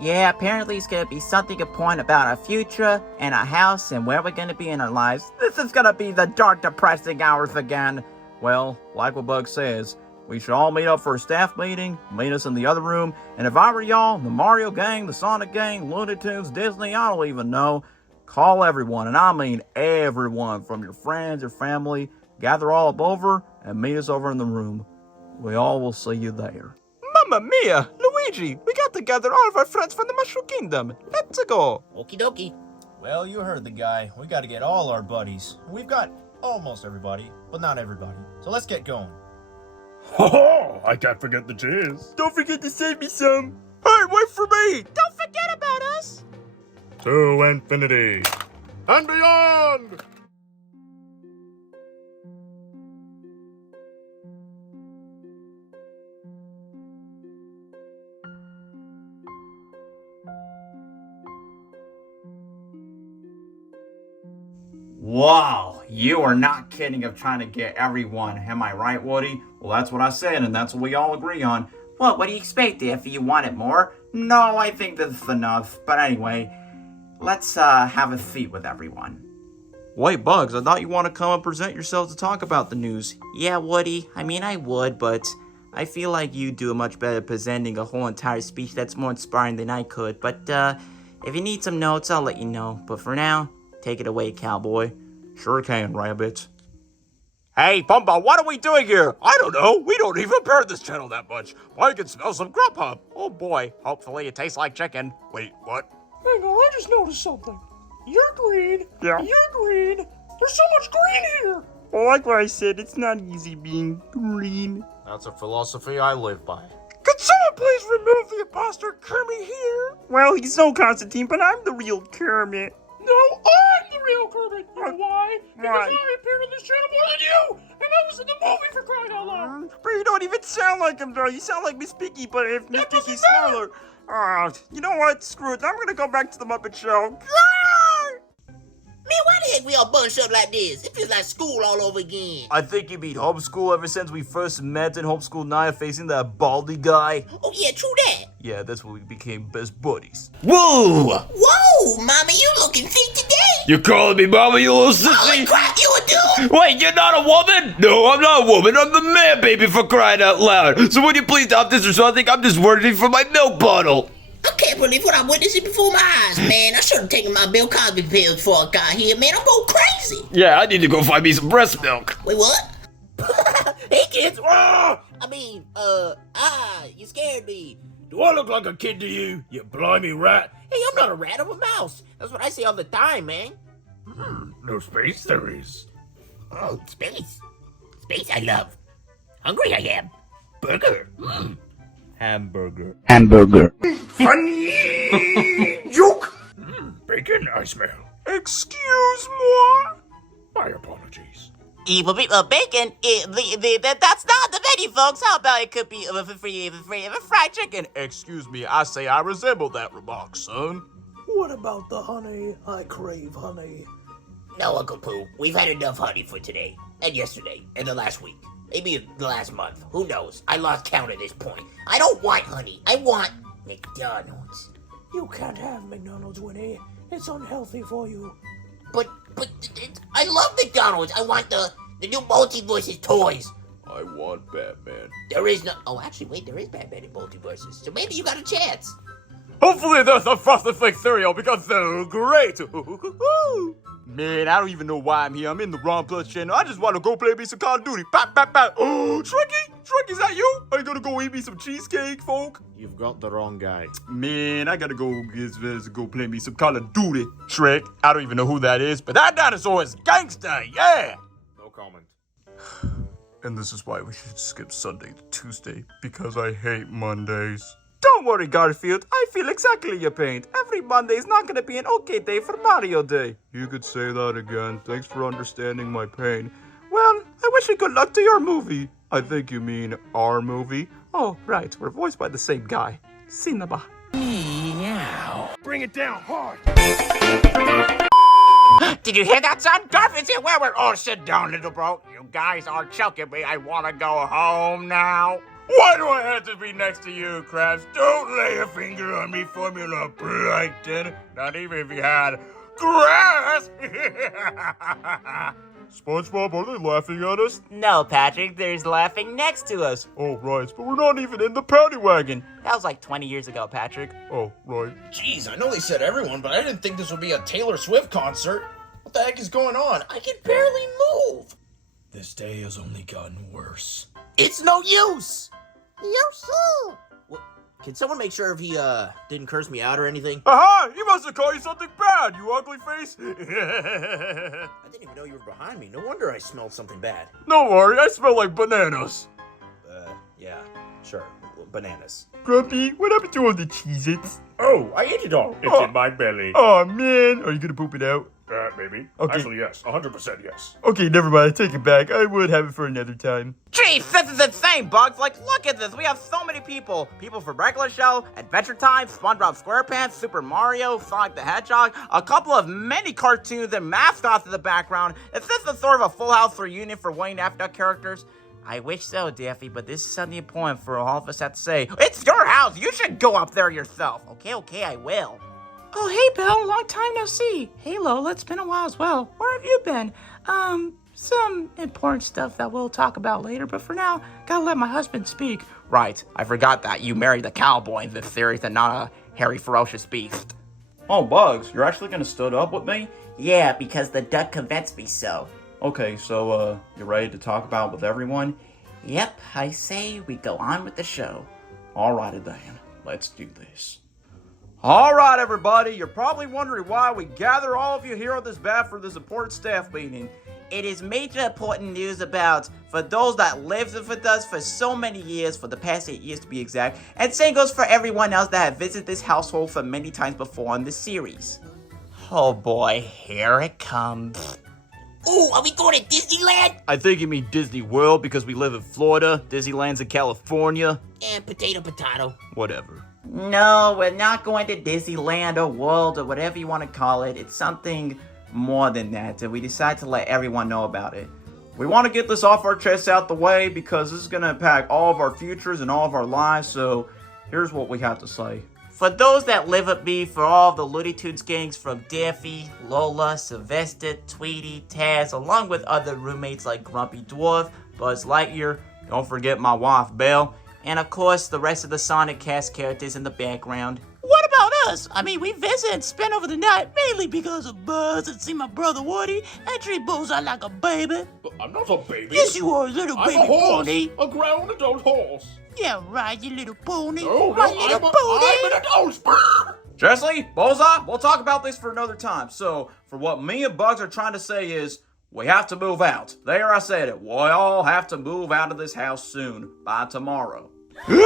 Yeah, apparently it's gonna be something important about our future and our house and where we're gonna be in our lives. This is gonna be the dark, depressing hours again. Well, like what Bug says, we should all meet up for a staff meeting, meet us in the other room, and if I were y'all, the Mario gang, the Sonic gang, Looney Tunes, Disney, I don't even know, call everyone, and I mean everyone, from your friends, your family, gather all up over, and meet us over in the room. We all will see you there. Mamma mia! Luigi, we got to gather all of our friends from the Mushroom Kingdom. Let's go. Okie dokie. Well, you heard the guy. We gotta get all our buddies. We've got almost everybody, but not everybody. So let's get going. Oh, I can't forget the chairs. Don't forget to save me some. Hey, wait for me! Don't forget about us. To infinity and beyond! Wow, you are not kidding of trying to get everyone. Am I right, Woody? Well, that's what I said, and that's what we all agree on. What do you expect, Daffy? You want it more? No, I think that's enough. But anyway, let's have a seat with everyone. Wait, Bugs, I thought you want to come and present yourself to talk about the news. Yeah, Woody. I mean, I would, but I feel like you do a much better presenting a whole entire speech that's more inspiring than I could. But if you need some notes, I'll let you know. But for now, take it away, cowboy. Sure can, Rabbit. Hey, Pumba, what are we doing here? I don't know. We don't even pair this channel that much. I can smell some Grubhub. Oh boy, hopefully it tastes like chicken. Wait, what? Hang on, I just noticed something. You're green. Yeah. You're green. There's so much green here. Well, like what I said, it's not easy being green. That's a philosophy I live by. Could someone please remove the imposter Kermit here? Well, he's no Constantine, but I'm the real Kermit. No, I'm the real Kermit. You know why? Because Why? I appeared on this channel more than you, and I was in the movie for crying out loud. But you don't even sound like him, though. You sound like Miss Piggy, but if Miss Piggy's smaller. You know what? Screw it. I'm gonna go back to the Muppet Show. Man, why the heck we all bunched up like this? It feels like school all over again. I think you mean homeschool ever since we first met in homeschool 9 facing that baldy guy. Oh yeah, true that. Yeah, that's when we became best buddies. Whoa! Whoa, Mama, you looking fit today. You calling me mama, you little Holy sissy? crap, you a dude? Wait, you're not a woman? No, I'm not a woman. I'm the man, baby, for crying out loud. So would you please stop this or something? I'm just working for my milk bottle. I can't believe what I'm witnessing before my eyes, man. I should have taken my Bill Cosby pills before I got here, man. I'm going crazy. Yeah, I need to go find me some breast milk. Wait, what? Hey, kids. You scared me. Do I look like a kid to you, you blimey rat? Hey, I'm not a rat, I'm a mouse. That's what I say all the time, man. No space there is. Oh, space. Space I love. Hungry I am. Burger. Hamburger. Funny joke. Bacon, I smell. Excuse moi? My apologies. Evil people bacon. That's not the menu, folks. How about it could be free fried chicken? Excuse me, I say I resemble that remark, son. What about the honey? I crave honey. No, Uncle Pooh. We've had enough honey for today. And yesterday. And the last week. Maybe the last month. Who knows? I lost count at this point. I don't want honey. I want McDonald's. You can't have McDonald's, Winnie. It's unhealthy for you. But I love McDonald's. I want the new Multiverse's toys. I want Batman. There is no... Oh, actually, wait. There is Batman in Multiverses. So maybe you got a chance. Hopefully there's a Frosted Flake cereal because they're great. Man, I don't even know why I'm here. I'm in the wrong Plush channel. I just want to go play me some Call of Duty. Bap, bap, bap. Oh, Shrekky? Shrek, is that you? Are you gonna go eat me some cheesecake, folk? You've got the wrong guy. Man, I gotta go play me some Call of Duty. Shrek, I don't even know who that is, but that dinosaur is gangsta, yeah! No comment. And this is why we should skip Sunday to Tuesday, because I hate Mondays. Don't Don't worry, Garfield. I feel exactly your pain. Every Monday is not gonna be an okay day for Mario Day. You could say that again. Thanks for understanding my pain. Well, I wish you good luck to your movie. I think you mean our movie. Oh, right. We're voiced by the same guy. Cinema. Bring it down hard. Did you hear that, son? Garfield's here. Where we're all sit down, little bro. You guys are choking me. I want to go home now. Why do I have to be next to you, Krabs? Don't lay a finger on me, Formula Plankton. Not even if you had grass. SpongeBob, are they laughing at us? No, Patrick, there's laughing next to us. Oh, right, but we're not even in the paddy wagon. That was like 20 years ago, Patrick. Oh, right. Jeez, I know they said everyone, but I didn't think this would be a Taylor Swift concert. What the heck is going on? I can barely move. This day has only gotten worse. It's no use. Can someone make sure if he didn't curse me out or anything? Aha! He must have called you something bad, you ugly face. I didn't even know you were behind me. No wonder I smelled something bad. Don't worry, I smell like bananas. Yeah, sure. Bananas. Grumpy, what happened to all the Cheez-Its? Oh, I ate it all. It's in my belly. Oh, man. Are you gonna poop it out? Maybe. Okay. Actually, yes. 100% yes. Okay, never mind. I take it back. I would have it for another time. Jeez, this is insane, Bugs. Like, look at this. We have so many people. People from Regular Show, Adventure Time, SpongeBob SquarePants, Super Mario, Sonic the Hedgehog, a couple of mini cartoons and mascots in the background. Is this a sort of a Full House reunion for Woody and Daffy Duck characters? I wish so, Daffy, but this is something important for all of us to say. It's your house. You should go up there yourself. Okay, I will. Oh, hey, Belle. Long time no see. Hey, Lola. It's been a while as well. Where have you been? Some important stuff that we'll talk about later, but for now, gotta let my husband speak. Right, I forgot that you married the cowboy in this series and not a hairy, ferocious beast. Oh, Bugs, you're actually gonna stood up with me? Yeah, because the duck convinced me so. Okay, so, you ready to talk about it with everyone? Yep, I say we go on with the show. Alrighty then, let's do this. Alright, everybody, you're probably wondering why we gather all of you here on this bat for this important staff meeting. It is major important news about, for those that lived with us for so many years, for the past 8 years to be exact, and same goes for everyone else that have visited this household for many times before in this series. Oh boy, here it comes. Ooh, are we going to Disneyland? I think you mean Disney World because we live in Florida. Disneyland's in California. And potato. Whatever. No, we're not going to Disneyland or World or whatever you want to call it. It's something more than that, and we decided to let everyone know about it. We want to get this off our chests out the way because this is going to impact all of our futures and all of our lives, so here's what we have to say. For those that live with me for all of the Looney Tunes gangs from Daffy, Lola, Sylvester, Tweety, Taz, along with other roommates like Grumpy Dwarf, Buzz Lightyear, Don't forget my wife, Belle. and of course the rest of the Sonic cast characters in the background. What about us? I mean, we visit and spend over the night mainly because of Buzz and see my brother Woody and treat Bullseye like a baby. I'm not a baby. Yes, you are, little I'm baby a horse. pony. A grown adult horse. Yeah, right, you little pony. No, My no, little I'm pony. an adult. Brr. Jesse, Bullseye, we'll talk about this for another time. So, for what me and Bugs are trying to say is, we have to move out. There, I said it. We all have to move out of this house soon. By tomorrow. No,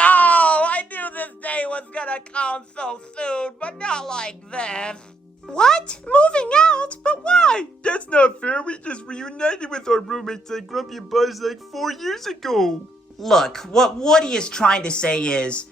I knew this day was gonna come so soon, but not like this. What? Moving out? But why? That's not fair. We just reunited with our roommates like Grumpy and Buzz like 4 years ago. Look, what Woody is trying to say is,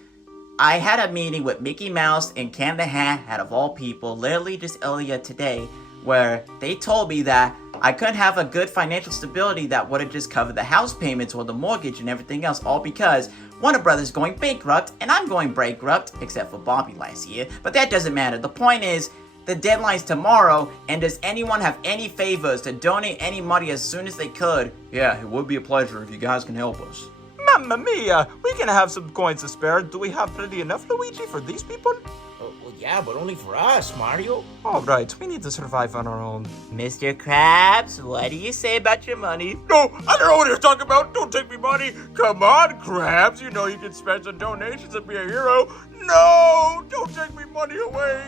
I had a meeting with Mickey Mouse and Can the Hat, out of all people, literally just earlier today, where they told me that I couldn't have a good financial stability that would have just covered the house payments or the mortgage and everything else, all because Warner Brothers going bankrupt and I'm going bankrupt, except for Bobby last year, but that doesn't matter. The point is, the deadline's tomorrow, and does anyone have any favors to donate any money as soon as they could? Yeah, it would be a pleasure if you guys can help us. Mamma mia! We can have some coins to spare. Do we have plenty enough, Luigi, for these people? Well, yeah, but only for us, Mario. Alright, we need to survive on our own. Mr. Krabs, what do you say about your money? No, I don't know what you're talking about. Don't take me money. Come on, Krabs. You know you can spend some donations and be a hero. No, don't take me money away.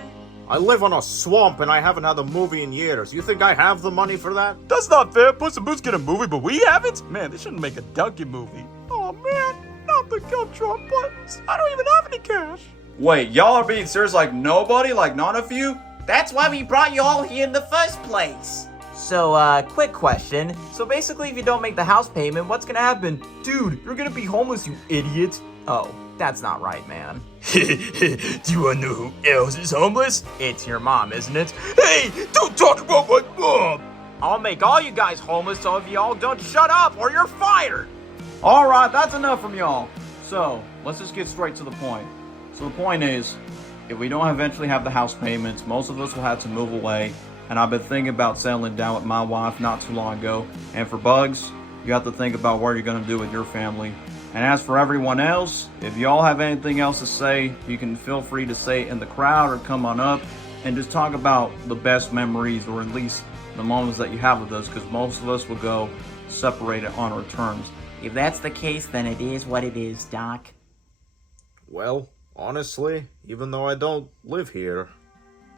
I live on a swamp and I haven't had a movie in years. You think I have the money for that? That's not fair. Puss in Boots get a movie, but we haven't? Man, they shouldn't make a donkey movie. Oh man, not want the gumdrop buttons. I don't even have any cash. Wait, y'all are being serious? Like nobody? Like none of you? That's why we brought you all here in the first place. So, quick question. So basically, if you don't make the house payment, what's gonna happen? Dude, you're gonna be homeless, you idiot. Oh, that's not right, man. Do you wanna know who else is homeless? It's your mom, isn't it? Hey, don't talk about my mom! I'll make all you guys homeless so if y'all don't shut up or you're fired. Alright, that's enough from y'all. So, let's just get straight to the point. So the point is, if we don't eventually have the house payments, most of us will have to move away. And I've been thinking about settling down with my wife not too long ago. And for Bugs, you have to think about what you're going to do with your family. And as for everyone else, if y'all have anything else to say, you can feel free to say it in the crowd or come on up and just talk about the best memories or at least the moments that you have with us, because most of us will go separated on our terms. If that's the case, then it is what it is, Doc. Well, honestly, even though I don't live here,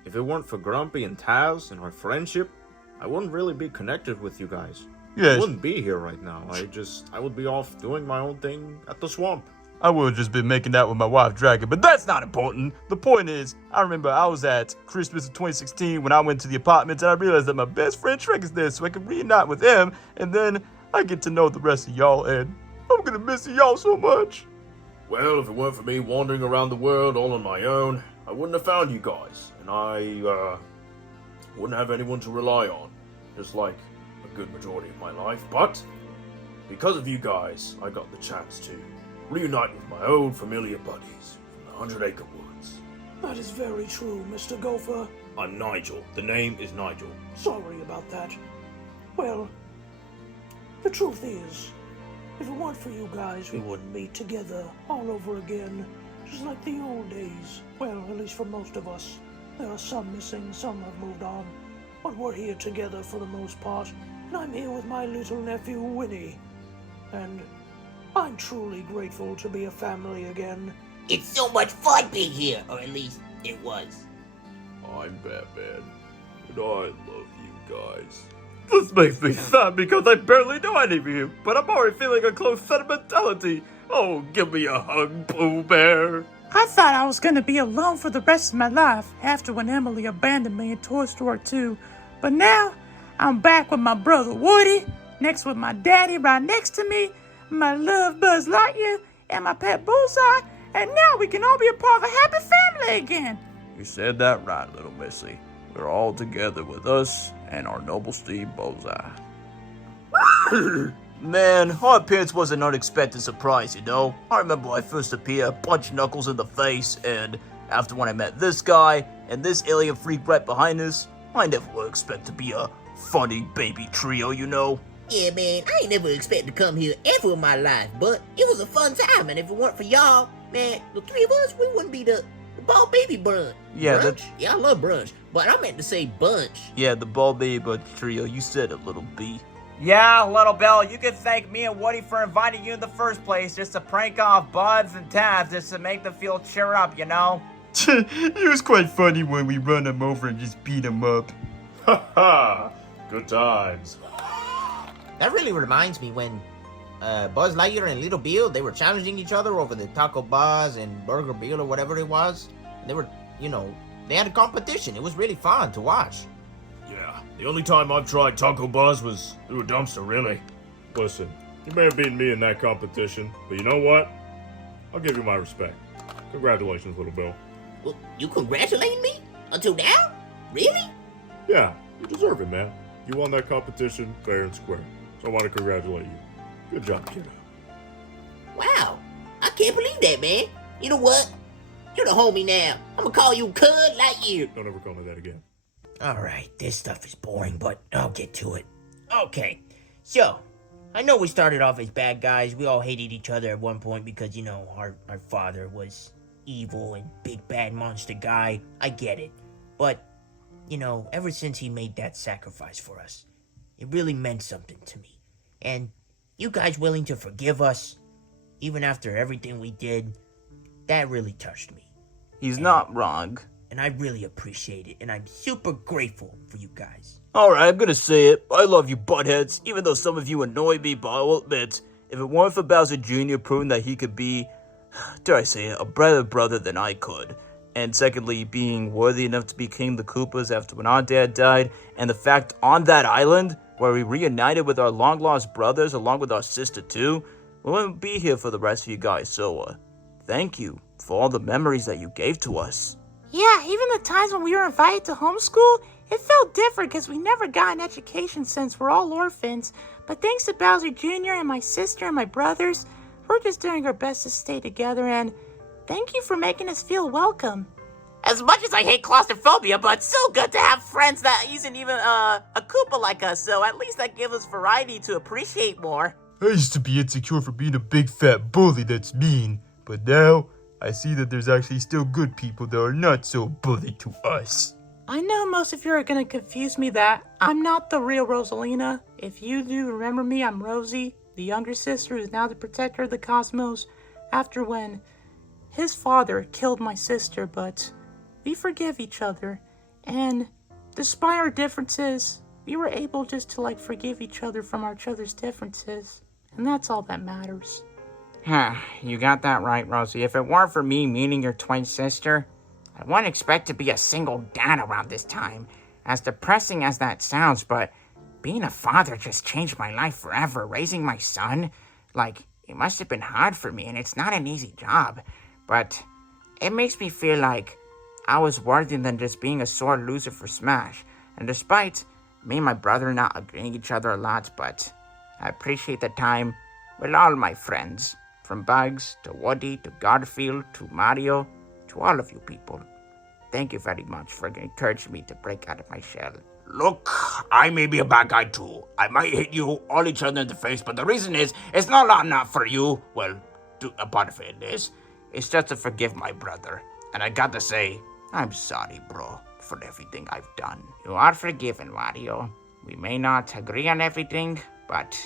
if it weren't for Grumpy and Taz and our friendship, I wouldn't really be connected with you guys. I Yes, wouldn't be here right now. I would be off doing my own thing at the swamp. I would have just been making out with my wife, Dragon, but that's not important. The point is, I remember I was at Christmas of 2016 when I went to the apartments and I realized that my best friend Shrek is there, so I can reunite with him, and then I get to know the rest of y'all, and I'm gonna miss y'all so much. Well, if it weren't for me wandering around the world all on my own, I wouldn't have found you guys, and I wouldn't have anyone to rely on, just like a good majority of my life. But because of you guys, I got the chance to reunite with my old familiar buddies from the 100 Acre Woods. That is very true, Mr. Gopher. I'm Nigel. The name is Nigel. Sorry about that. Well, the truth is, if it weren't for you guys, we wouldn't be together all over again, just like the old days. Well, at least for most of us. There are some missing, some have moved on, but we're here together for the most part, and I'm here with my little nephew, Winnie. And I'm truly grateful to be a family again. It's so much fun being here, or at least it was. I'm Batman, and I love you guys. This makes me sad because I barely know any of you, but I'm already feeling a close sentimentality. Oh, give me a hug, Pooh Bear. I thought I was gonna be alone for the rest of my life after when Emily abandoned me in Toy Story 2. But now, I'm back with my brother Woody, next with my daddy right next to me, my love Buzz Lightyear, and my pet Bullseye, and now we can all be a part of a happy family again. You said that right, little missy. We're all together with us and our noble Steve Bullseye. Man, our appearance was an unexpected surprise, you know? I remember when I first appeared, punched Knuckles in the face, and after when I met this guy, and this alien freak right behind us, I never would expect to be a funny baby trio, you know? Yeah, man, I ain't never expected to come here ever in my life, but it was a fun time, and if it weren't for y'all, man, the three of us, we wouldn't be the Ball Baby Brunch. Yeah, brunch? Yeah, I love brunch, but I meant to say bunch. Yeah, the Ball Baby trio, you said it, little B. Yeah, little Belle, you can thank me and Woody for inviting you in the first place, just to prank off Buds and Taz, just to make them feel cheer up, you know? It was quite funny when we run him over and just beat him up. Ha ha! Good times. That really reminds me when Buzz Lightyear and Little Bill, they were challenging each other over the Taco Buzz and Burger Bill or whatever it was. They were, you know, they had a competition. It was really fun to watch. Yeah, the only time I've tried Taco Buzz was through a dumpster, really. Listen, you may have beaten me in that competition, but you know what? I'll give you my respect. Congratulations, little Bill. Well, you congratulating me? Until now? Really? Yeah, you deserve it, man. You won that competition fair and square, so I want to congratulate you. Good job, kiddo. Wow, I can't believe that, man. You know what? You're the homie now. I'm gonna call you Cud Lightyear. Don't ever call me that again. Alright, this stuff is boring, but I'll get to it. Okay, so, I know we started off as bad guys. We all hated each other at one point because, you know, our father was evil and big bad monster guy. I get it. But, you know, ever since he made that sacrifice for us, it really meant something to me. And you guys willing to forgive us, even after everything we did, that really touched me. He's not wrong. And I really appreciate it, and I'm super grateful for you guys. Alright, I'm gonna say it. I love you buttheads, even though some of you annoy me, but I will admit, if it weren't for Bowser Jr. proving that he could be, dare I say it, a better brother than I could, and secondly, being worthy enough to be King of the Koopas after when our dad died, and the fact on that island, where we reunited with our long-lost brothers along with our sister too, we wouldn't be here for the rest of you guys, so, thank you for all the memories that you gave to us. Yeah, even the times when we were invited to homeschool, it felt different because we never got an education since we're all orphans. But thanks to Bowser Jr. and my sister and my brothers, we're just doing our best to stay together, and thank you for making us feel welcome. As much as I hate claustrophobia, but it's so good to have friends that isn't even a Koopa like us, so at least that gives us variety to appreciate more. I used to be insecure for being a big fat bully that's mean, but now I see that there's actually still good people that are not so bully to us. I know most of you are going to confuse me that I'm not the real Rosalina. If you do remember me, I'm Rosie, the younger sister who's now the protector of the cosmos after when his father killed my sister, but we forgive each other, and despite our differences, we were able just to forgive each other from each other's differences, and that's all that matters. You got that right, Rosie. If it weren't for me meeting your twin sister, I wouldn't expect to be a single dad around this time. As depressing as that sounds, but being a father just changed my life forever. Raising my son, it must have been hard for me, and it's not an easy job. But it makes me feel like I was worthy than just being a sore loser for Smash. And despite me and my brother not agreeing each other a lot, but I appreciate the time with all my friends. From Bugs, to Woody, to Garfield, to Mario, to all of you people. Thank you very much for encouraging me to break out of my shell. Look, I may be a bad guy too. I might hit you all each other in the face, but the reason is, it's not for you. Well, a part of it is. It's just to forgive my brother. And I gotta say, I'm sorry, bro, for everything I've done. You are forgiven, Mario. We may not agree on everything, but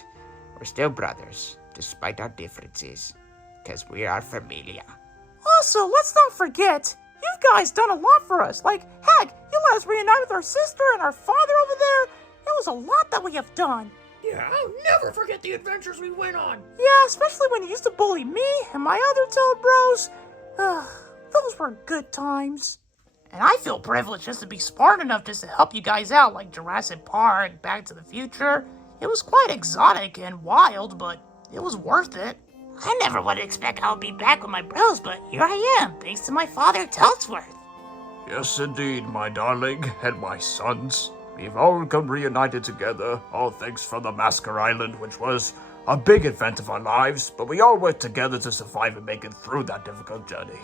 we're still brothers, despite our differences, because we are familia. Also, let's not forget, you guys done a lot for us. Heck, you let us reunite with our sister and our father over there. It was a lot that we have done. Yeah, I'll never forget the adventures we went on. Yeah, especially when you used to bully me and my other Toad bros. Those were good times. And I feel privileged just to be smart enough just to help you guys out, like Jurassic Park, Back to the Future. It was quite exotic and wild, but it was worth it. I never would expect I would be back with my bros, but here I am, thanks to my father, Toadsworth. Yes, indeed, my darling, and my sons. We've all come reunited together, all thanks for the Masker Island, which was a big event of our lives, but we all worked together to survive and make it through that difficult journey.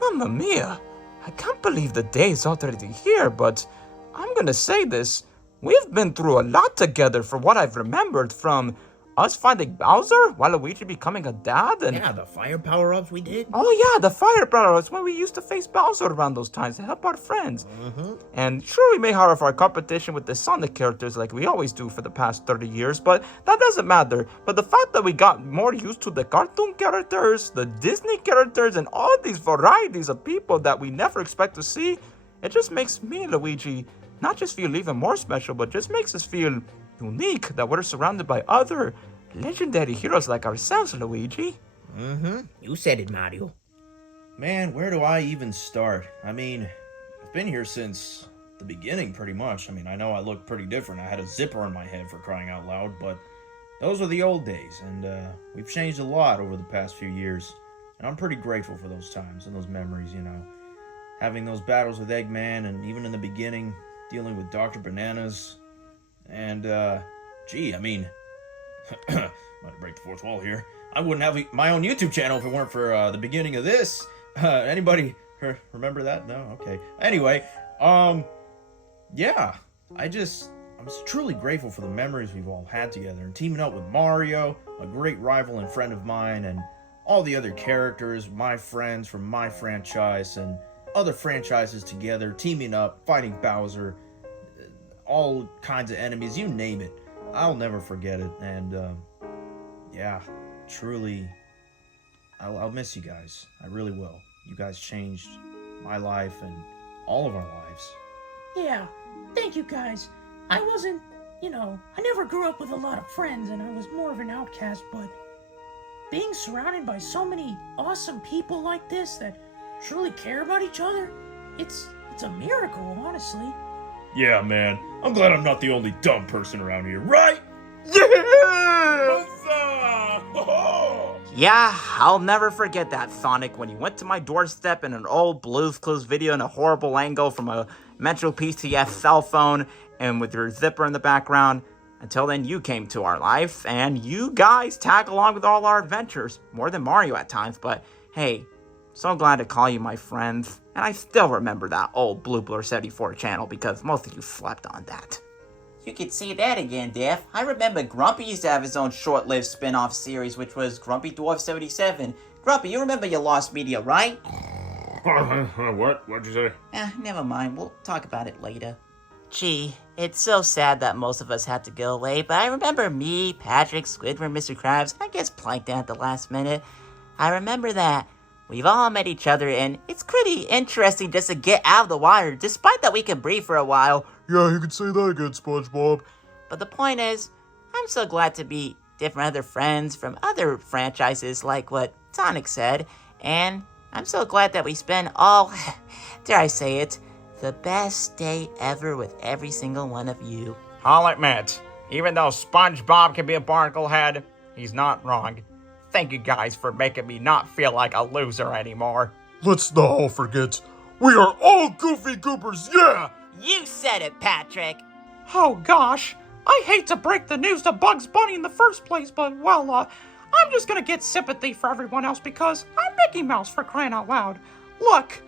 Mamma mia! I can't believe the day is already here, but I'm gonna say this. We've been through a lot together for what I've remembered, from us finding Bowser while Luigi becoming a dad, and Yeah, the fire power-ups we did. oh yeah, the fire power-ups when we used to face Bowser around those times to help our friends. And sure, we may have our competition with the Sonic characters like we always do for the past 30 years, but that doesn't matter. But the fact that we got more used to the cartoon characters, the Disney characters, and all these varieties of people that we never expect to see, it just makes me and Luigi not just feel even more special, but just makes us feel unique that we're surrounded by other legendary heroes like ourselves, Luigi. You said it, Mario. Man, where do I even start? I mean, I've been here since the beginning, pretty much. I mean, I know I look pretty different. I had a zipper on my head, for crying out loud, but those were the old days, and we've changed a lot over the past few years, and I'm pretty grateful for those times and those memories, you know. Having those battles with Eggman, and even in the beginning, dealing with Dr. Bananas, and, gee, I mean, might break the fourth wall here. I wouldn't have my own YouTube channel if it weren't for the beginning of this. Anybody remember that? No? Okay. Anyway, yeah, I'm just truly grateful for the memories we've all had together, and teaming up with Mario, a great rival and friend of mine, and all the other characters, my friends from my franchise, and other franchises together, teaming up, fighting Bowser, all kinds of enemies, you name it. I'll never forget it, and yeah, truly, I'll miss you guys. I really will. You guys changed my life and all of our lives. Yeah, thank you guys. I wasn't, I never grew up with a lot of friends, and I was more of an outcast, but being surrounded by so many awesome people like this that truly care about each other, it's a miracle, honestly. Yeah, man. I'm glad I'm not the only dumb person around here, right? Yeah! Yeah, I'll never forget that, Sonic, when you went to my doorstep in an old Blue's Clues video in a horrible angle from a Metro PCS cell phone and with your zipper in the background. Until then, you came to our life, and you guys tag along with all our adventures. More than Mario at times, but hey, so glad to call you my friends. And I still remember that old Blue Blur 74 channel because most of you slept on that. You could say that again, Daph. I remember Grumpy used to have his own short-lived spin-off series, which was Grumpy Dwarf 77. Grumpy, you remember your lost media, right? What? What'd you say? Never mind. We'll talk about it later. Gee, it's so sad that most of us had to go away, but I remember me, Patrick, Squidward, Mr. Krabs, I guess Plankton at the last minute. I remember that. We've all met each other, and it's pretty interesting just to get out of the water, despite that we can breathe for a while. Yeah, you could say that again, SpongeBob. But the point is, I'm so glad to meet different other friends from other franchises like what Sonic said, and I'm so glad that we spend all, dare I say it, the best day ever with every single one of you. I'll admit, even though SpongeBob can be a barnacle head, he's not wrong. Thank you guys for making me not feel like a loser anymore. Let's not all forget, we are all Goofy Goopers, yeah! You said it, Patrick! Oh gosh, I hate to break the news to Bugs Bunny in the first place, but well, I'm just gonna get sympathy for everyone else because I'm Mickey Mouse, for crying out loud. Look,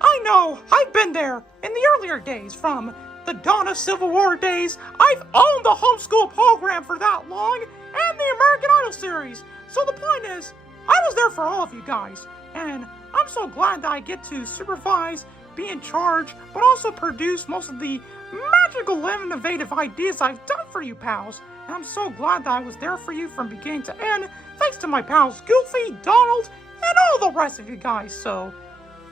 I know, I've been there in the earlier days, from the dawn of Civil War days. I've owned the homeschool program for that long, and the American Idol series. So the point is, I was there for all of you guys, and I'm so glad that I get to supervise, be in charge, but also produce most of the magical and innovative ideas I've done for you pals. And I'm so glad that I was there for you from beginning to end, thanks to my pals Goofy, Donald, and all the rest of you guys. So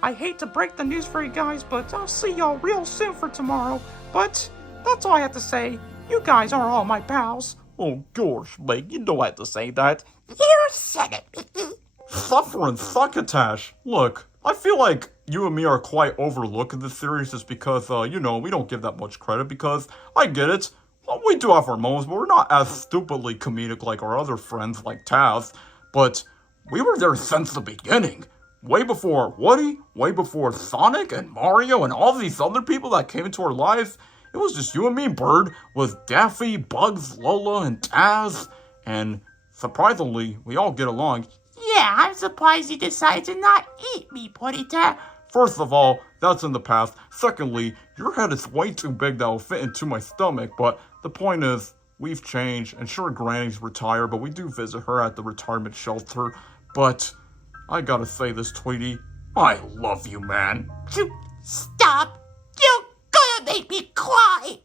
I hate to break the news for you guys, but I'll see y'all real soon for tomorrow. But that's all I have to say. You guys are all my pals. Oh gosh, Meg, you don't have to say that. You said it, Mickey. Suffering succotash. Look, I feel like you and me are quite overlooked in this series just because, we don't give that much credit because, I get it, well, we do have our moments, but we're not as stupidly comedic like our other friends like Taz, but we were there since the beginning. Way before Woody, way before Sonic and Mario and all these other people that came into our lives. It was just you and me, Bird, with Daffy, Bugs, Lola, and Taz, and surprisingly, we all get along. Yeah, I'm surprised you decided to not eat me, Ponyta. First of all, that's in the past. Secondly, your head is way too big that will fit into my stomach, but the point is, we've changed, and sure, Granny's retired, but we do visit her at the retirement shelter. But I gotta say this, Tweety, I love you, man. You stop! You're gonna make me cry!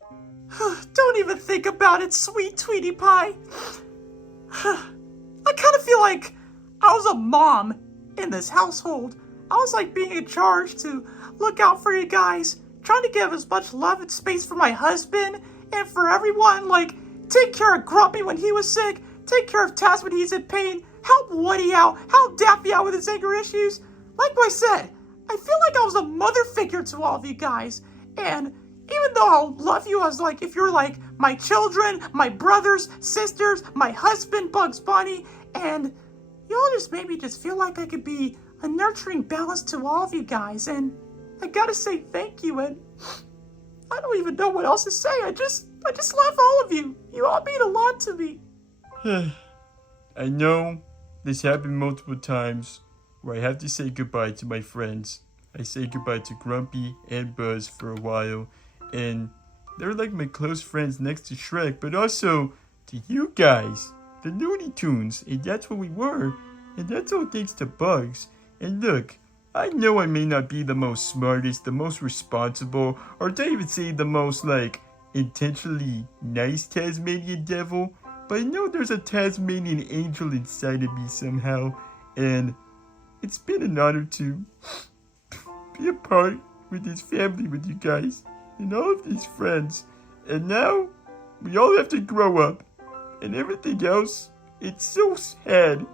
Don't even think about it, sweet Tweety Pie. I kind of feel like I was a mom in this household. I was like being in charge to look out for you guys, trying to give as much love and space for my husband and for everyone, like take care of Grumpy when he was sick, take care of Taz when he's in pain, help Woody out, help Daffy out with his anger issues. Like I said, I feel like I was a mother figure to all of you guys, and even though I'll love you as like if you're like my children, my brothers, sisters, my husband, Bugs Bunny, and y'all just made me just feel like I could be a nurturing balance to all of you guys, and I gotta say thank you, and I don't even know what else to say. I just love all of you. You all mean a lot to me. I know this happened multiple times where I have to say goodbye to my friends. I say goodbye to Grumpy and Buzz for a while, and they're like my close friends next to Shrek, but also to you guys, the Looney Tunes, and that's what we were, and that's all thanks to Bugs. And look, I know I may not be the most smartest, the most responsible, or to even say the most, like, intentionally nice Tasmanian devil, but I know there's a Tasmanian angel inside of me somehow, and it's been an honor to be a part with this family with you guys, and all of these friends, and now we all have to grow up, and everything else, it's so sad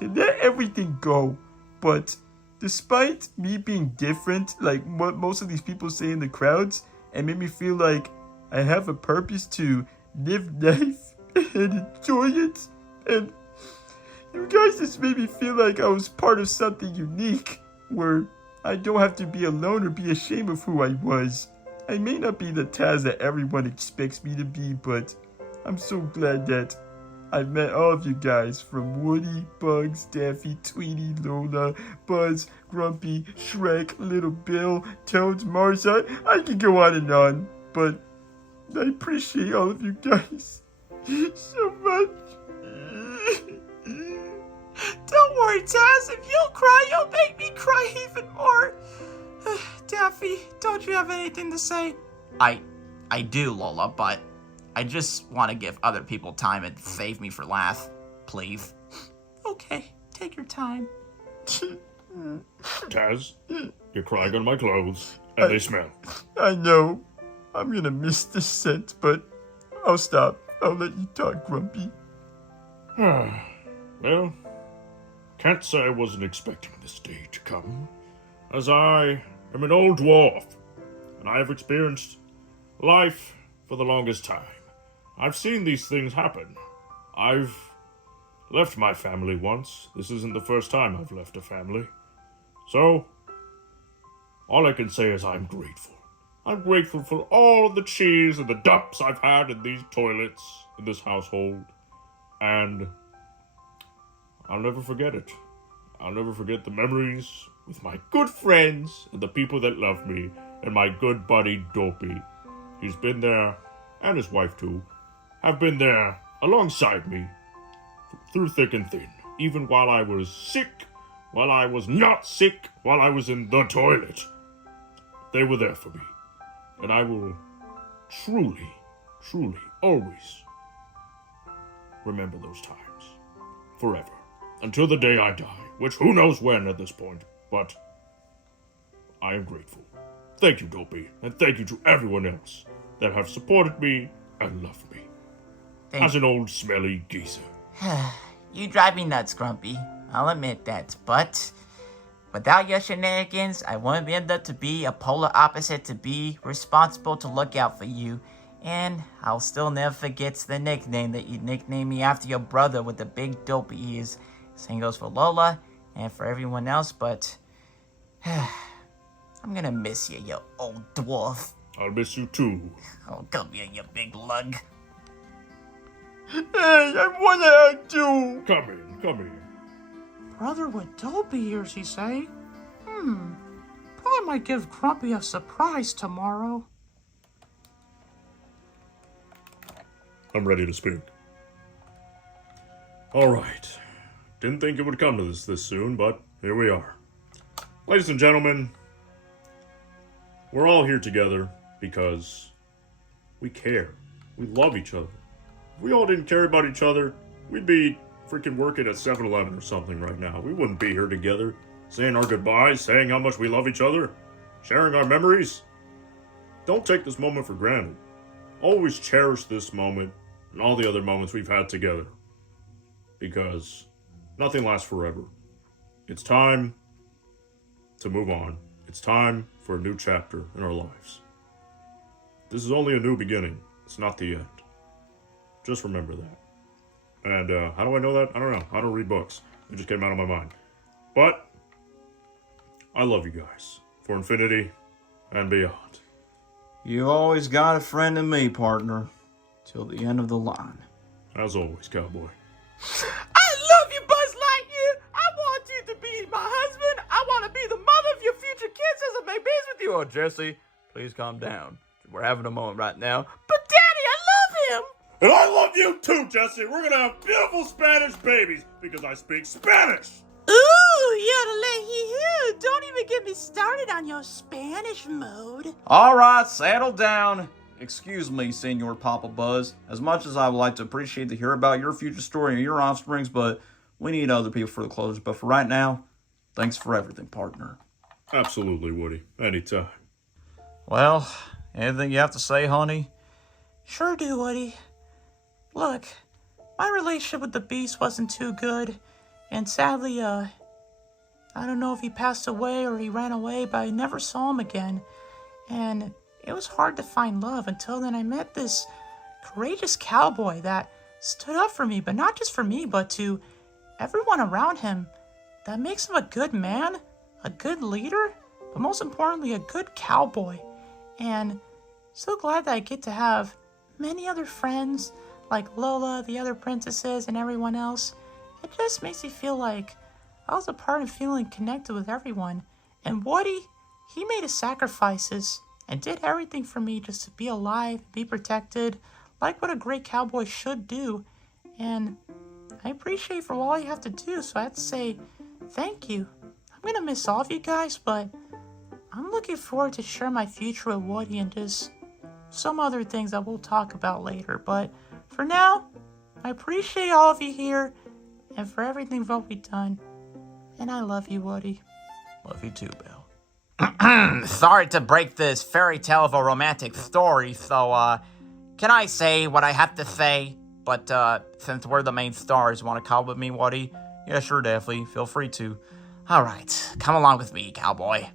to let everything go. But despite me being different, like what most of these people say in the crowds, it made me feel like I have a purpose to live life and enjoy it. And you guys just made me feel like I was part of something unique, where I don't have to be alone or be ashamed of who I was. I may not be the Taz that everyone expects me to be, but I'm so glad that I've met all of you guys, from Woody, Bugs, Daffy, Tweety, Lola, Buzz, Grumpy, Shrek, Little Bill, Toads, Marza. I can go on, but I appreciate all of you guys so much. Don't worry, Taz. If you'll cry, you'll make me cry even more. Daffy, don't you have anything to say? I do, Lola, but I just want to give other people time and save me for last, please. Okay, take your time. Taz, you're crying on my clothes, and they smell. I know. I'm gonna miss the scent, but I'll stop. I'll let you talk, Grumpy. Well, can't say I wasn't expecting this day to come, as I am an old dwarf, and I have experienced life for the longest time. I've seen these things happen. I've left my family once. This isn't the first time I've left a family. So, all I can say is I'm grateful. I'm grateful for all the cheese and the dumps I've had in these toilets, in this household. And I'll never forget it. I'll never forget the memories with my good friends and the people that love me, and my good buddy Dopey. He's been there, and his wife too, have been there alongside me through thick and thin, even while I was sick, while I was not sick, while I was in the toilet. They were there for me, and I will truly, truly, always remember those times, forever, until the day I die, which who knows when at this point, but I am grateful. Thank you, Dopey, and thank you to everyone else that have supported me and loved me. As an old smelly geezer. You drive me nuts, Grumpy. I'll admit that. But without your shenanigans, I wouldn't be able to be a polar opposite, to be responsible to look out for you. And I'll still never forget the nickname that you nicknamed me after your brother with the big dopey ears. Same goes for Lola and for everyone else, but I'm gonna miss you, you old dwarf. I'll miss you too. Oh, come here, you big lug. Hey, I wanna hug too. Come in. Brother with dopey ears, he say? Probably might give Grumpy a surprise tomorrow. I'm ready to speak. Alright. Didn't think it would come to this soon, but here we are. Ladies and gentlemen, we're all here together because we care. We love each other. If we all didn't care about each other, we'd be freaking working at 7-Eleven or something right now. We wouldn't be here together, saying our goodbyes, saying how much we love each other, sharing our memories. Don't take this moment for granted. Always cherish this moment and all the other moments we've had together. Because nothing lasts forever. It's time to move on. It's time for a new chapter in our lives. This is only a new beginning. It's not the end. Just remember that. And how do I know that? I don't know. I don't read books. It just came out of my mind. But I love you guys for infinity and beyond. You always got a friend in me, partner. Till the end of the line. As always, cowboy. I love you, Buzz Lightyear. I want you to be my husband. I want to be the mother of your future kids as I may be with you. Oh, Jesse, please calm down. We're having a moment right now. But Daddy, I love him. And I love you too, Jesse. We're gonna have beautiful Spanish babies because I speak Spanish. Ooh, you don't even get me started on your Spanish mode. All right, settle down. Excuse me, Senor Papa Buzz. As much as I would like to appreciate to hear about your future story and your offsprings, but we need other people for the closure. But for right now, thanks for everything, partner. Absolutely, Woody. Anytime. Well, anything you have to say, honey? Sure do, Woody. Look, my relationship with the Beast wasn't too good. And sadly, I don't know if he passed away or he ran away, but I never saw him again. And it was hard to find love until then I met this courageous cowboy that stood up for me, but not just for me, but to everyone around him. That makes him a good man, a good leader, but most importantly, a good cowboy. And so glad that I get to have many other friends like Lola, the other princesses, and everyone else. It just makes me feel like I was a part of feeling connected with everyone. And Woody, he made his sacrifices and did everything for me just to be alive, be protected, like what a great cowboy should do. And I appreciate for all you have to do, so I have to say thank you. I'm gonna miss all of you guys, but I'm looking forward to share my future with Woody and just some other things that we'll talk about later. But for now, I appreciate all of you here and for everything that we've done. And I love you, Woody. Love you too, Belle. Sorry to break this fairy tale of a romantic story, so, can I say what I have to say? But, since we're the main stars, want to call with me, Woody? Yeah, sure, Daffy. Feel free to. Alright, come along with me, cowboy.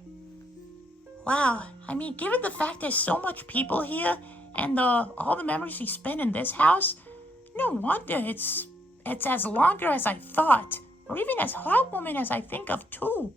Wow, I mean, given the fact there's so much people here and all the memories we spend in this house, no wonder it's as longer as I thought, or even as heartwarming as I think of too.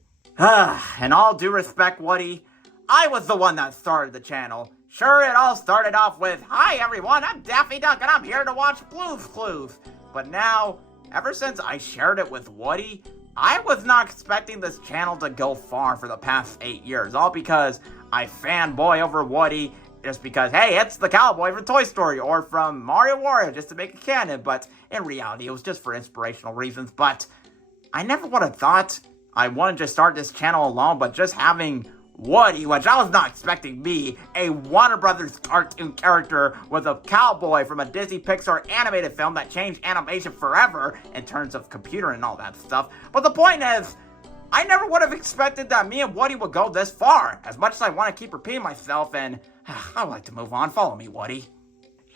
In all due respect, Woody, I was the one that started the channel. Sure, it all started off with, "Hi everyone, I'm Daffy Duck and I'm here to watch Blue's Clues." But now, ever since I shared it with Woody, I was not expecting this channel to go far for the past 8 years, all because I fanboy over Woody just because, hey, it's the cowboy from Toy Story or from Mario Wario, just to make it canon, but in reality, it was just for inspirational reasons. But I never would have thought I wanted to start this channel alone, but just having Woody, which I was not expecting me, a Warner Brothers cartoon character with a cowboy from a Disney Pixar animated film that changed animation forever in terms of computer and all that stuff. But the point is, I never would have expected that me and Woody would go this far. As much as I want to keep repeating myself, and I would like to move on. Follow me, Woody.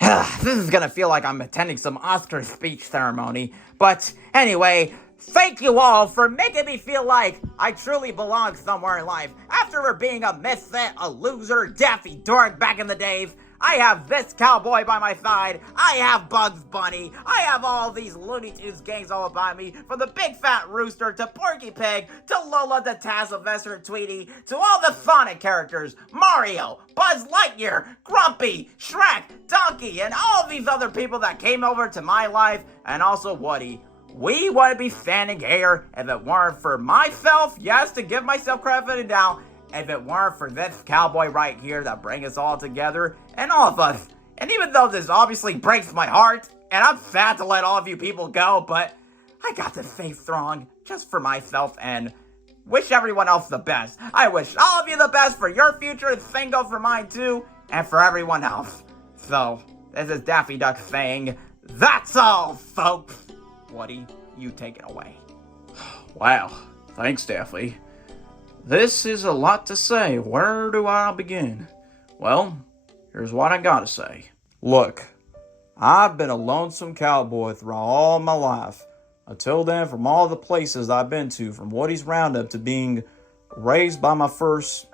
This is gonna feel like I'm attending some Oscar speech ceremony. But anyway, thank you all for making me feel like I truly belong somewhere in life. After being a misfit, a loser, Daffy Duck back in the days, I have this cowboy by my side, I have Bugs Bunny, I have all these Looney Tunes gangs all about me, from the Big Fat Rooster to Porky Pig to Lola the Sylvester and Tweety to all the Sonic characters, Mario, Buzz Lightyear, Grumpy, Shrek, Donkey, and all these other people that came over to my life, and also Woody. We wouldn't be standing here if it weren't for myself, yes, to give myself credit for the doubt, if it weren't for this cowboy right here that brings us all together, and all of us. And even though this obviously breaks my heart, and I'm sad to let all of you people go, but I got to stay strong just for myself and wish everyone else the best. I wish all of you the best for your future, and same goes for mine too, and for everyone else. So, this is Daffy Duck saying, that's all, folks. Woody, you take it away. Wow, thanks, Daffy. This is a lot to say. Where do I begin? Well, here's what I gotta say. Look, I've been a lonesome cowboy throughout all my life. Until then, from all the places I've been to, from Woody's Roundup to being raised by my first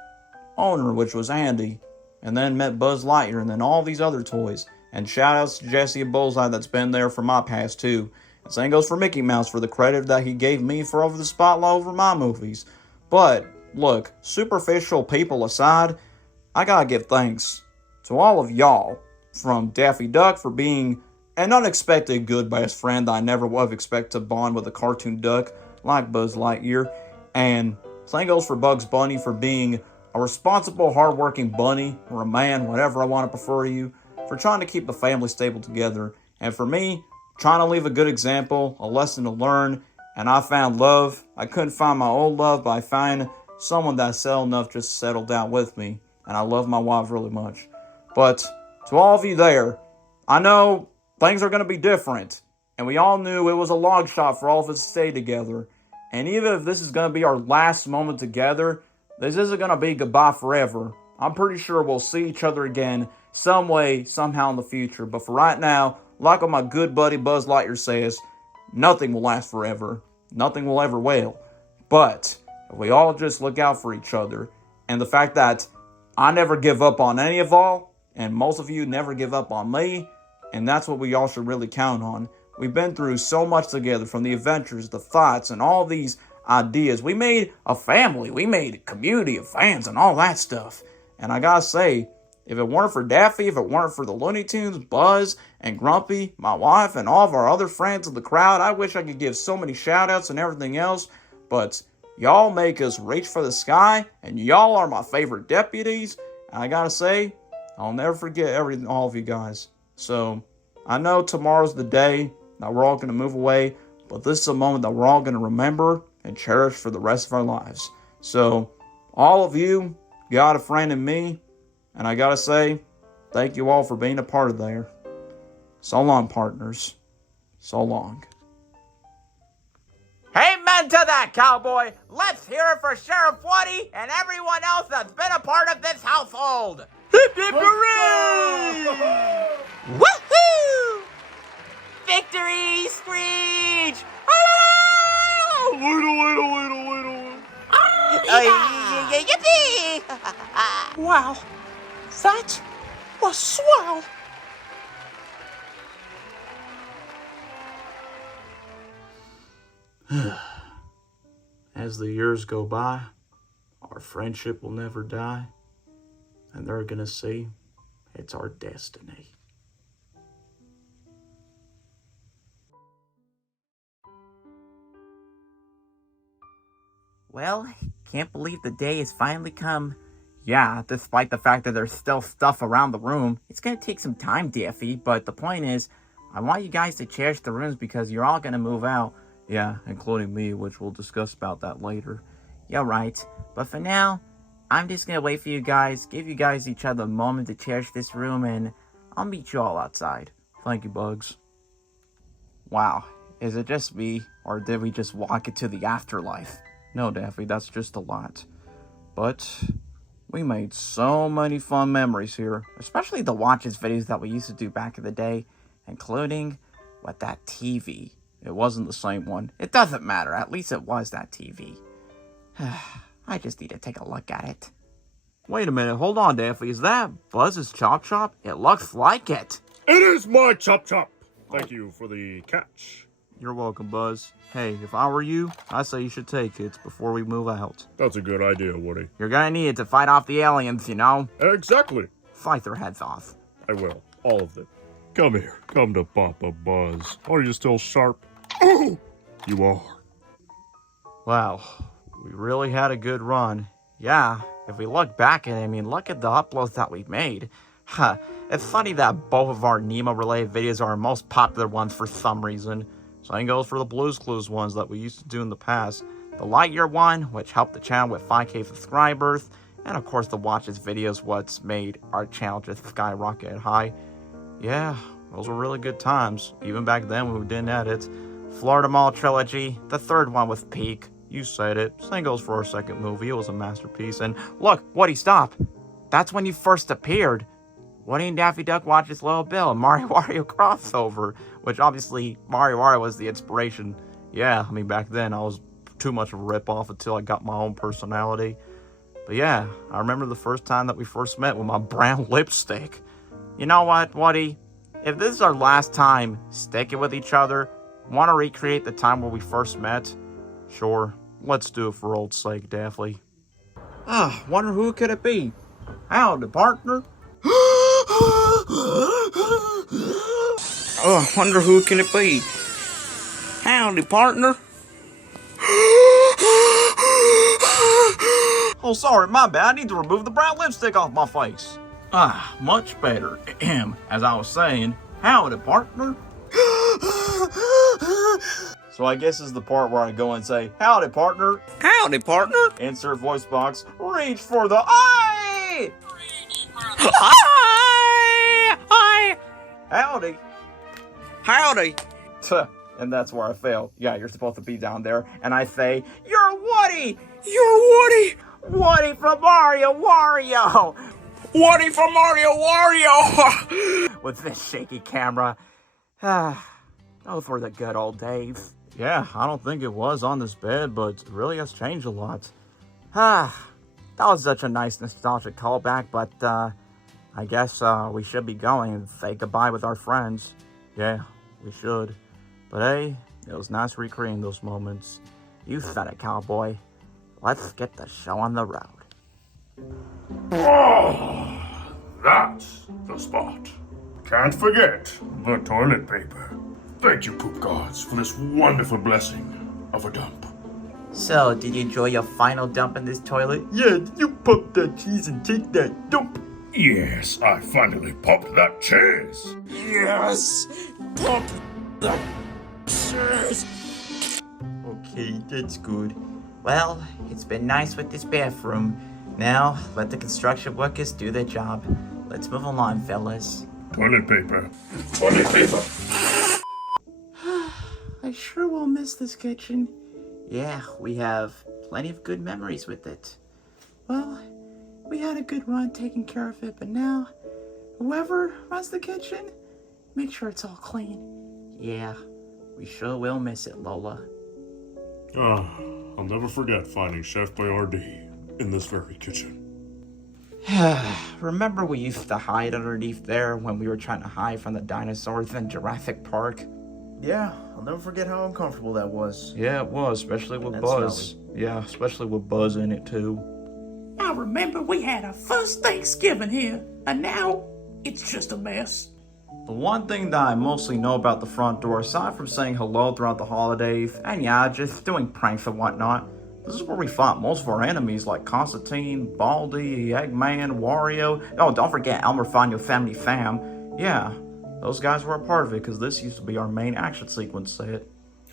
owner, which was Andy, and then met Buzz Lightyear, and then all these other toys. And shout outs to Jesse and Bullseye that's been there for my past too. And same goes for Mickey Mouse for the credit that he gave me for over the spotlight over my movies. But, look, superficial people aside, I gotta give thanks to all of y'all. From Daffy Duck for being an unexpected good best friend that I never would have expected to bond with a cartoon duck like Buzz Lightyear. And same goes for Bugs Bunny for being a responsible, hardworking bunny, or a man, whatever I want to prefer you, for trying to keep the family stable together. And for me, trying to leave a good example, a lesson to learn, and I found love. I couldn't find my old love, but I found someone that's settled enough just to settle down with me. And I love my wife really much. But to all of you there, I know things are going to be different. And we all knew it was a long shot for all of us to stay together. And even if this is going to be our last moment together, this isn't going to be goodbye forever. I'm pretty sure we'll see each other again some way, somehow in the future. But for right now, like what my good buddy Buzz Lightyear says, nothing will last forever. nothing will ever will. But if we all just look out for each other, and the fact that I never give up on any of y'all, and most of you never give up on me, and that's what we all should really count on. We've been through so much together, from the adventures, the thoughts, and all these ideas. We made a family. We made a community of fans and all that stuff. And I gotta say, if it weren't for Daffy, if it weren't for the Looney Tunes, Buzz, and Grumpy, my wife, and all of our other friends in the crowd, I wish I could give so many shout-outs and everything else, but y'all make us reach for the sky, and y'all are my favorite deputies, and I gotta say, I'll never forget all of you guys. So, I know tomorrow's the day that we're all gonna move away, but this is a moment that we're all gonna remember and cherish for the rest of our lives. So, all of you got a friend in me, and I gotta say, thank you all for being a part of there. So long, partners. So long. Amen to that, cowboy. Let's hear it for Sheriff Woody and everyone else that's been a part of this household. Hip hip hooray! Woohoo! Victory screech! Little. Yippee! Wow, that was swell. As the years go by, our friendship will never die, and they're gonna see it's our destiny. Well, can't believe the day has finally come. Yeah, despite the fact that there's still stuff around the room, it's gonna take some time, Daffy, but the point is, I want you guys to cherish the rooms because you're all gonna move out. Yeah, including me, which we'll discuss about that later. Yeah, right. But for now, I'm just gonna wait for you guys, give you guys each other a moment to cherish this room, and I'll meet you all outside. Thank you, Bugs. Wow, is it just me, or did we just walk into the afterlife? No, Daffy, that's just a lot. But we made so many fun memories here. Especially the watches videos that we used to do back in the day, including with that TV. It wasn't the same one. It doesn't matter, at least it was that TV. I just need to take a look at it. Wait a minute, hold on, Daffy. Is that Buzz's Chop Chop? It looks like it. It is my chop chop. Thank you for the catch. You're welcome, Buzz. Hey, if I were you, I say you should take it before we move out. That's a good idea, Woody. You're gonna need it to fight off the aliens, you know? Exactly. Fight their heads off. I will. All of them. Come here. Come to Papa Buzz. Are you still sharp? Oh! You are. Wow, we really had a good run. Yeah, if we look back at it, I mean, look at the uploads that we've made. It's funny that both of our Nemo-related videos are our most popular ones for some reason. Same goes for the Blue's Clues ones that we used to do in the past. The Lightyear one, which helped the channel with 5K subscribers, and of course the Watches videos, what's made our channel just skyrocket high. Yeah, those were really good times, even back then when we didn't edit. Florida Mall Trilogy, the third one with Peak. You said it. Same goes for our second movie. It was a masterpiece. And look, Woody, stop. That's when you first appeared. Woody and Daffy Duck watches Little Bill and Mario Wario crossover, which obviously Mario Wario was the inspiration. Yeah, I mean, back then I was too much of a ripoff until I got my own personality. But yeah, I remember the first time that we first met with my brown lipstick. You know what, Woody? If this is our last time sticking with each other, want to recreate the time where we first met? Sure, let's do it for old sake, Daffy. Wonder who could it be? Howdy, partner. Wonder who can it be? Howdy, partner. Oh, sorry, my bad. I need to remove the brown lipstick off my face. Much better. As I was saying, howdy, partner. So I guess this is the part where I go and say, howdy, partner. Howdy, partner. Insert voice box. Reach for the eye. Hi. Howdy. Howdy. And that's where I fail. Yeah, you're supposed to be down there. And I say, you're Woody. You're Woody. Woody from Mario Wario. Woody from Mario Wario. With this shaky camera. Those were the good old days. Yeah, I don't think it was on this bed, but it really has changed a lot. That was such a nice nostalgic callback, but I guess we should be going and say goodbye with our friends. Yeah, we should. But hey, it was nice recreating those moments. You said it, cowboy. Let's get the show on the road. Oh, that's the spot. Can't forget the toilet paper. Thank you, poop gods, for this wonderful blessing of a dump. So, did you enjoy your final dump in this toilet? Yeah, did you pop that cheese and take that dump? Yes, I finally popped that cheese. Yes! Pop that cheese! Okay, that's good. Well, it's been nice with this bathroom. Now, let the construction workers do their job. Let's move along, fellas. Toilet paper. Toilet paper. I sure will miss this kitchen. Yeah, we have plenty of good memories with it. Well, we had a good run taking care of it, but now, whoever runs the kitchen, make sure it's all clean. Yeah, we sure will miss it, Lola. I'll never forget finding Chef Boyardee in this very kitchen. Remember we used to hide underneath there when we were trying to hide from the dinosaurs in Jurassic Park? Yeah, I'll never forget how uncomfortable that was. Yeah, it was, especially with And Buzz. Yeah, especially with Buzz in it too. I remember we had our first Thanksgiving here, and now it's just a mess. The one thing that I mostly know about the front door, aside from saying hello throughout the holidays, and yeah, just doing pranks and whatnot, this is where we fought most of our enemies like Constantine, Baldy, Eggman, Wario. Oh, don't forget Elmer Fudd, Your Family Fam. Yeah, those guys were a part of it because this used to be our main action sequence set.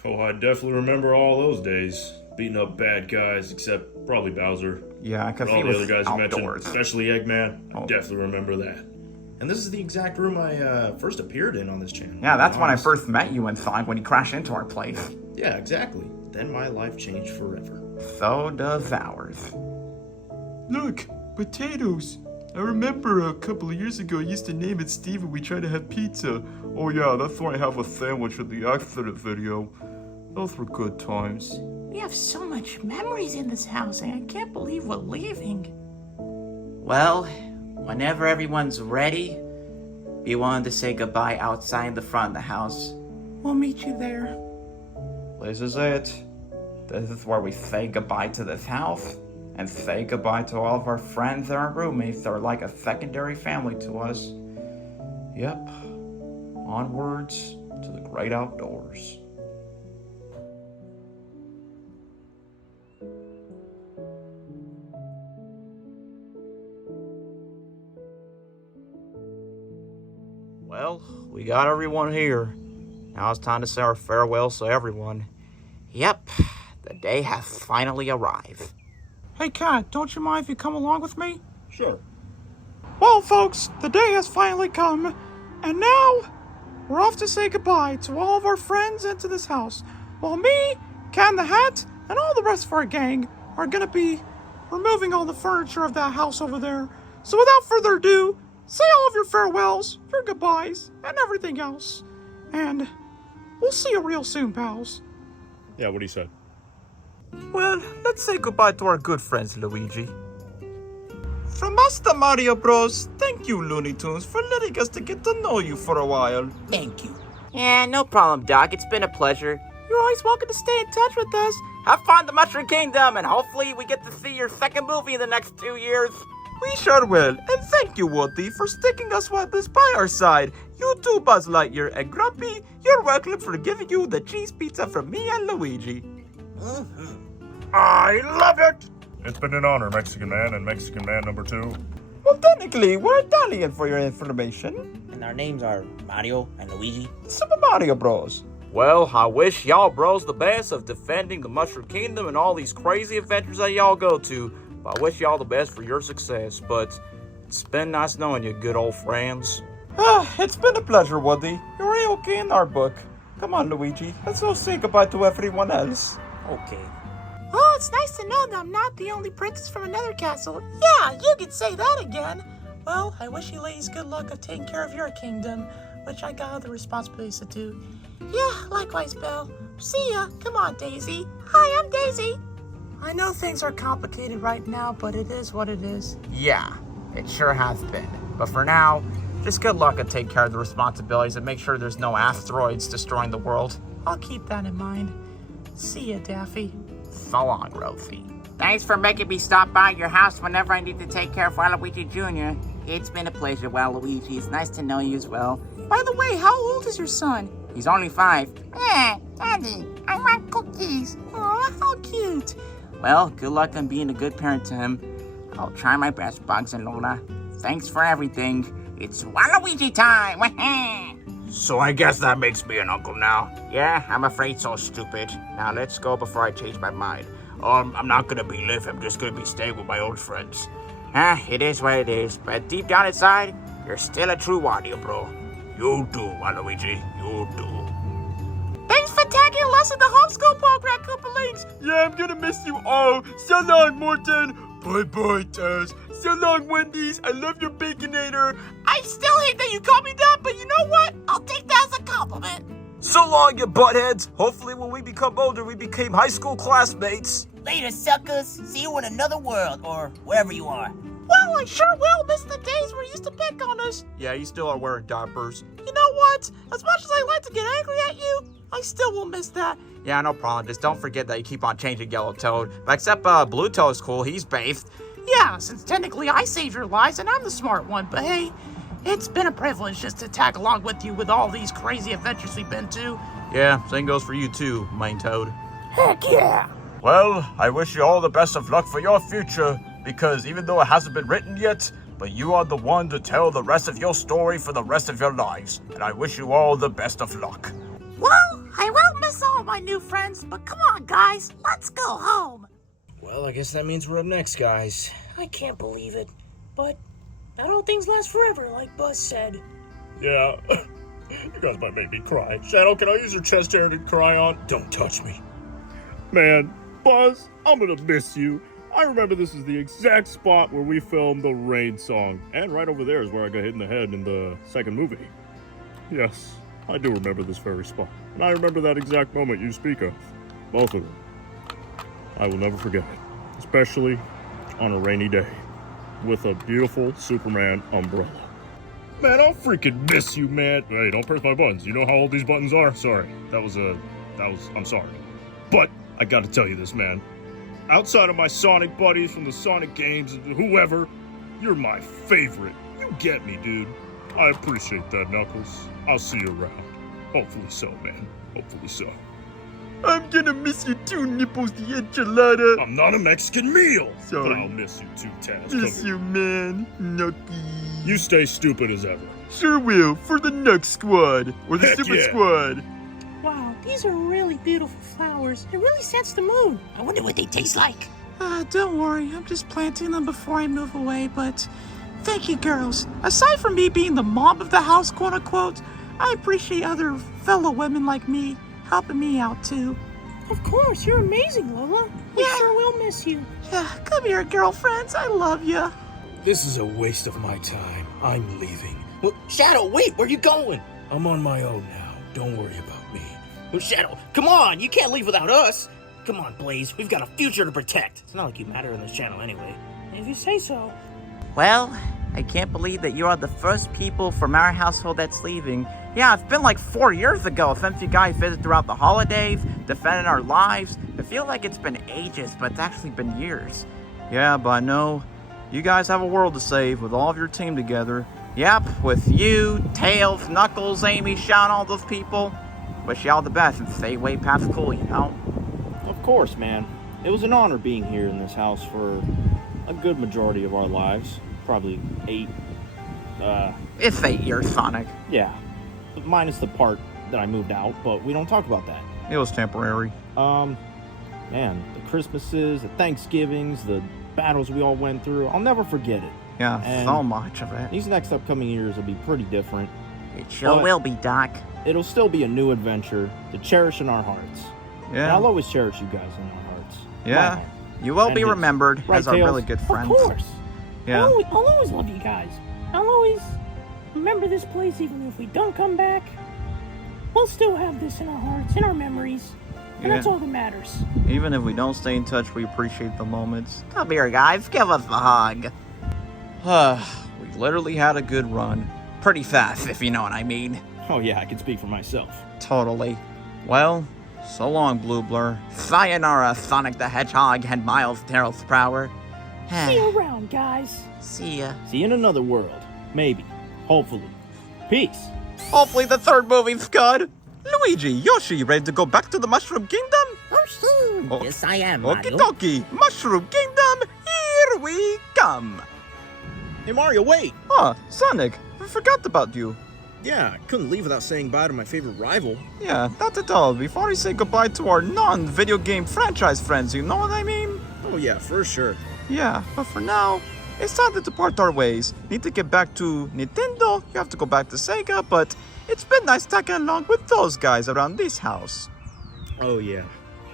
Oh, I definitely remember all those days. Beating up bad guys, except probably Bowser. Yeah, because all he the was other guys you mentioned, outdoors. especially Eggman. I Oh. definitely remember that. And this is the exact room I first appeared in on this channel. Yeah, that's when I first met you inside when you crashed into our place. Yeah, exactly. Then my life changed forever. So does ours. Look, potatoes. I remember a couple of years ago I used to name it Steve when we tried to have pizza. Oh yeah, that's why I have a sandwich in the accident video. Those were good times. We have so much memories in this house, and I can't believe we're leaving. Well, whenever everyone's ready, be willing to say goodbye outside the front of the house. We'll meet you there. This is it. This is where we say goodbye to this house and say goodbye to all of our friends and our roommates that are like a secondary family to us. Yep. Onwards to the great outdoors. Well, we got everyone here. Now it's time to say our farewells to everyone. Yep, the day has finally arrived. Hey, Kat, don't you mind if you come along with me? Sure. Well, folks, the day has finally come, and now we're off to say goodbye to all of our friends and to this house. While me, Cat in the Hat, and all the rest of our gang are gonna be removing all the furniture of that house over there. So without further ado, say all of your farewells, your goodbyes, and everything else. And we'll see you real soon, pals. Yeah, what he said. Well, let's say goodbye to our good friends, Luigi. From us, the Mario Bros, thank you, Looney Tunes, for letting us to get to know you for a while. Thank you. Yeah, no problem, Doc. It's been a pleasure. You're always welcome to stay in touch with us. Have fun in the Mushroom Kingdom, and hopefully we get to see your second movie in the next 2 years. We sure will, and thank you, Woody, for sticking us with this by our side. You too, Buzz Lightyear, and Grumpy, you're welcome for giving you the cheese pizza from me and Luigi. I love it! It's been an honor, Mexican Man and Mexican Man number 2. Well, technically, we're Italian for your information. And our names are Mario and Luigi. Super Mario Bros. Well, I wish y'all bros the best of defending the Mushroom Kingdom and all these crazy adventures that y'all go to. I wish y'all the best for your success, but it's been nice knowing you, good old friends. It's been a pleasure, Woody. You're A-okay in our book. Come on, Luigi. Let's go say goodbye to everyone else. Okay. Oh, it's nice to know that I'm not the only princess from another castle. Yeah, you could say that again. Well, I wish you ladies good luck of taking care of your kingdom, which I got other responsibilities to do. Yeah, likewise, Belle. See ya. Come on, Daisy. Hi, I'm Daisy. I know things are complicated right now, but it is what it is. Yeah, it sure has been. But for now, just good luck and take care of the responsibilities and make sure there's no asteroids destroying the world. I'll keep that in mind. See ya, Daffy. So long, Rosie. Thanks for making me stop by your house whenever I need to take care of Waluigi Jr. It's been a pleasure, Waluigi. It's nice to know you as well. By the way, how old is your son? He's only 5. Daddy, I want cookies. Aw, how cute. Well, good luck on being a good parent to him. I'll try my best, Bugs and Lola. Thanks for everything. It's Waluigi time! So I guess that makes me an uncle now. Yeah, I'm afraid so, stupid. Now let's go before I change my mind. I'm not gonna be live. I'm just gonna be staying with my old friends. It is what it is. But deep down inside, you're still a true warrior, bro. You do, Waluigi. You do. Thanks for tagging us in the homeschool program, Koopalings. Yeah, I'm gonna miss you all. So long, Morton. Bye-bye, Taz. So long, Wendy's. I love your Baconator. I still hate that you called me that, but you know what? I'll take that as a compliment. So long, you buttheads. Hopefully when we become older, we became high school classmates. Later, suckers. See you in another world, or wherever you are. Well, I sure will miss the days where you used to pick on us. Yeah, you still are wearing diapers. You know what? As much as I like to get angry at you, I still will miss that. Yeah, no problem. Just don't forget that you keep on changing Yellow Toad. But except Blue Toad's cool. He's bathed. Yeah, since technically I saved your lives and I'm the smart one, but hey, it's been a privilege just to tag along with you with all these crazy adventures we've been to. Yeah, same goes for you too, Main Toad. Heck yeah! Well, I wish you all the best of luck for your future, because even though it hasn't been written yet, but you are the one to tell the rest of your story for the rest of your lives, and I wish you all the best of luck. Well, I will miss all my new friends, but come on, guys, let's go home. Well, I guess that means we're up next, guys. I can't believe it. But not all things last forever, like Buzz said. Yeah. You guys might make me cry. Shadow, can I use your chest hair to cry on? Don't touch me. Man, Buzz, I'm gonna miss you. I remember this is the exact spot where we filmed the Rain song. And right over there is where I got hit in the head in the second movie. Yes, I do remember this very spot. And I remember that exact moment you speak of. Both of them. I will never forget it. Especially on a rainy day. With a beautiful Superman umbrella. Man, I'll freaking miss you, man. Hey, don't press my buttons. You know how old these buttons are? Sorry. I'm sorry. But I gotta tell you this, man. Outside of my Sonic buddies from the Sonic games and whoever, you're my favorite. You get me, dude. I appreciate that, Knuckles. I'll see you around. Hopefully so, man. Hopefully so. I'm gonna miss you too, Nipples the enchilada. I'm not a Mexican meal. Sorry. But I'll miss you too, Taz. Miss you, man. Nucky. You stay stupid as ever. Sure will, for the Nuck Squad. Or the Heck Super yeah. Squad. Wow, these are really beautiful flowers. It really sets the mood. I wonder what they taste like. Don't worry, I'm just planting them before I move away, but thank you, girls. Aside from me being the mom of the house, quote unquote, I appreciate other fellow women like me helping me out too. Of course, you're amazing, Lola. We sure will miss you. Yeah, come here, girlfriends. I love you. This is a waste of my time. I'm leaving. Well, Shadow, wait, where you going? I'm on my own now. Don't worry about me. Well, Shadow, come on, you can't leave without us. Come on, Blaze, we've got a future to protect. It's not like you matter in this channel anyway. If you say so. Well, I can't believe that you are the first people from our household that's leaving. Yeah, it's been like 4 years ago. Since you guys visited throughout the holidays, defending our lives. I feel like it's been ages, but it's actually been years. Yeah, but I know you guys have a world to save with all of your team together. Yep, with you, Tails, Knuckles, Amy, Sean, all those people. Wish you all the best and stay way past school, you know? Of course, man. It was an honor being here in this house for a good majority of our lives. Probably 8. It's 8 years, Sonic. Yeah. Minus the part that I moved out, but we don't talk about that. It was temporary. Man, the Christmases, the Thanksgivings, the battles we all went through, I'll never forget it. Yeah, And so much of it. These next upcoming years will be pretty different. It sure but will be, Doc. It'll still be a new adventure to cherish in our hearts. And Yeah. I'll always cherish you guys in our hearts. Yeah. My heart. You will And be his. remembered Right, as our Tails? really good friends. Of course. Yeah. I'll always love you guys. I'll always remember this place even if we don't come back. We'll still have this in our hearts, in our memories. And that's all that matters. Even if we don't stay in touch, we appreciate the moments. Come here, guys. Give us a hug. We literally had a good run. Pretty fast, if you know what I mean. Oh yeah, I can speak for myself. Totally. Well, so long, Blue Blur. Sayonara, Sonic the Hedgehog and Miles Darrell's Prower. See you around, guys. See ya. See you in another world. Maybe. Hopefully. Peace. Hopefully the third movie's good. Luigi, Yoshi, ready to go back to the Mushroom Kingdom? Oh, yes, I am, Okie Mario. dokie, Mushroom Kingdom, here we come. Hey Mario, wait! Sonic, I forgot about you. Yeah, I couldn't leave without saying bye to my favorite rival. Yeah, not at all. Before we say goodbye to our non-video game franchise friends, you know what I mean? Oh yeah, for sure. Yeah, but for now, it's time to depart our ways. Need to get back to Nintendo, you have to go back to Sega, but it's been nice tagging along with those guys around this house. Oh yeah,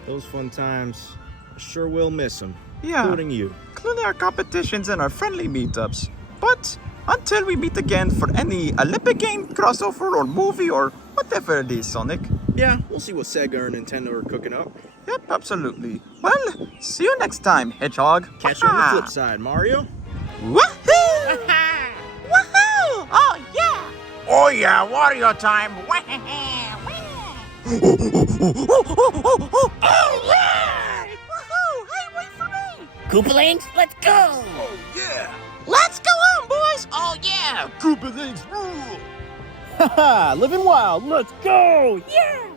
those fun times. I sure will miss them. Yeah. Including you. Including our competitions and our friendly meetups. But until we meet again for any Olympic game, crossover, or movie, or whatever it is, Sonic. Yeah, we'll see what Sega or Nintendo are cooking up. Yep, absolutely. Well, see you next time, Hedgehog. Catch you on the flip side, Mario. Woohoo! Woohoo! Oh, yeah! Oh yeah, Wario time. Oh, yeah! Woohoo! Hey, wait for me! Koopalings, let's go! Oh yeah! Let's go on, boys! Oh yeah! Koopa Links rule! Haha, living wild, let's go! Yeah!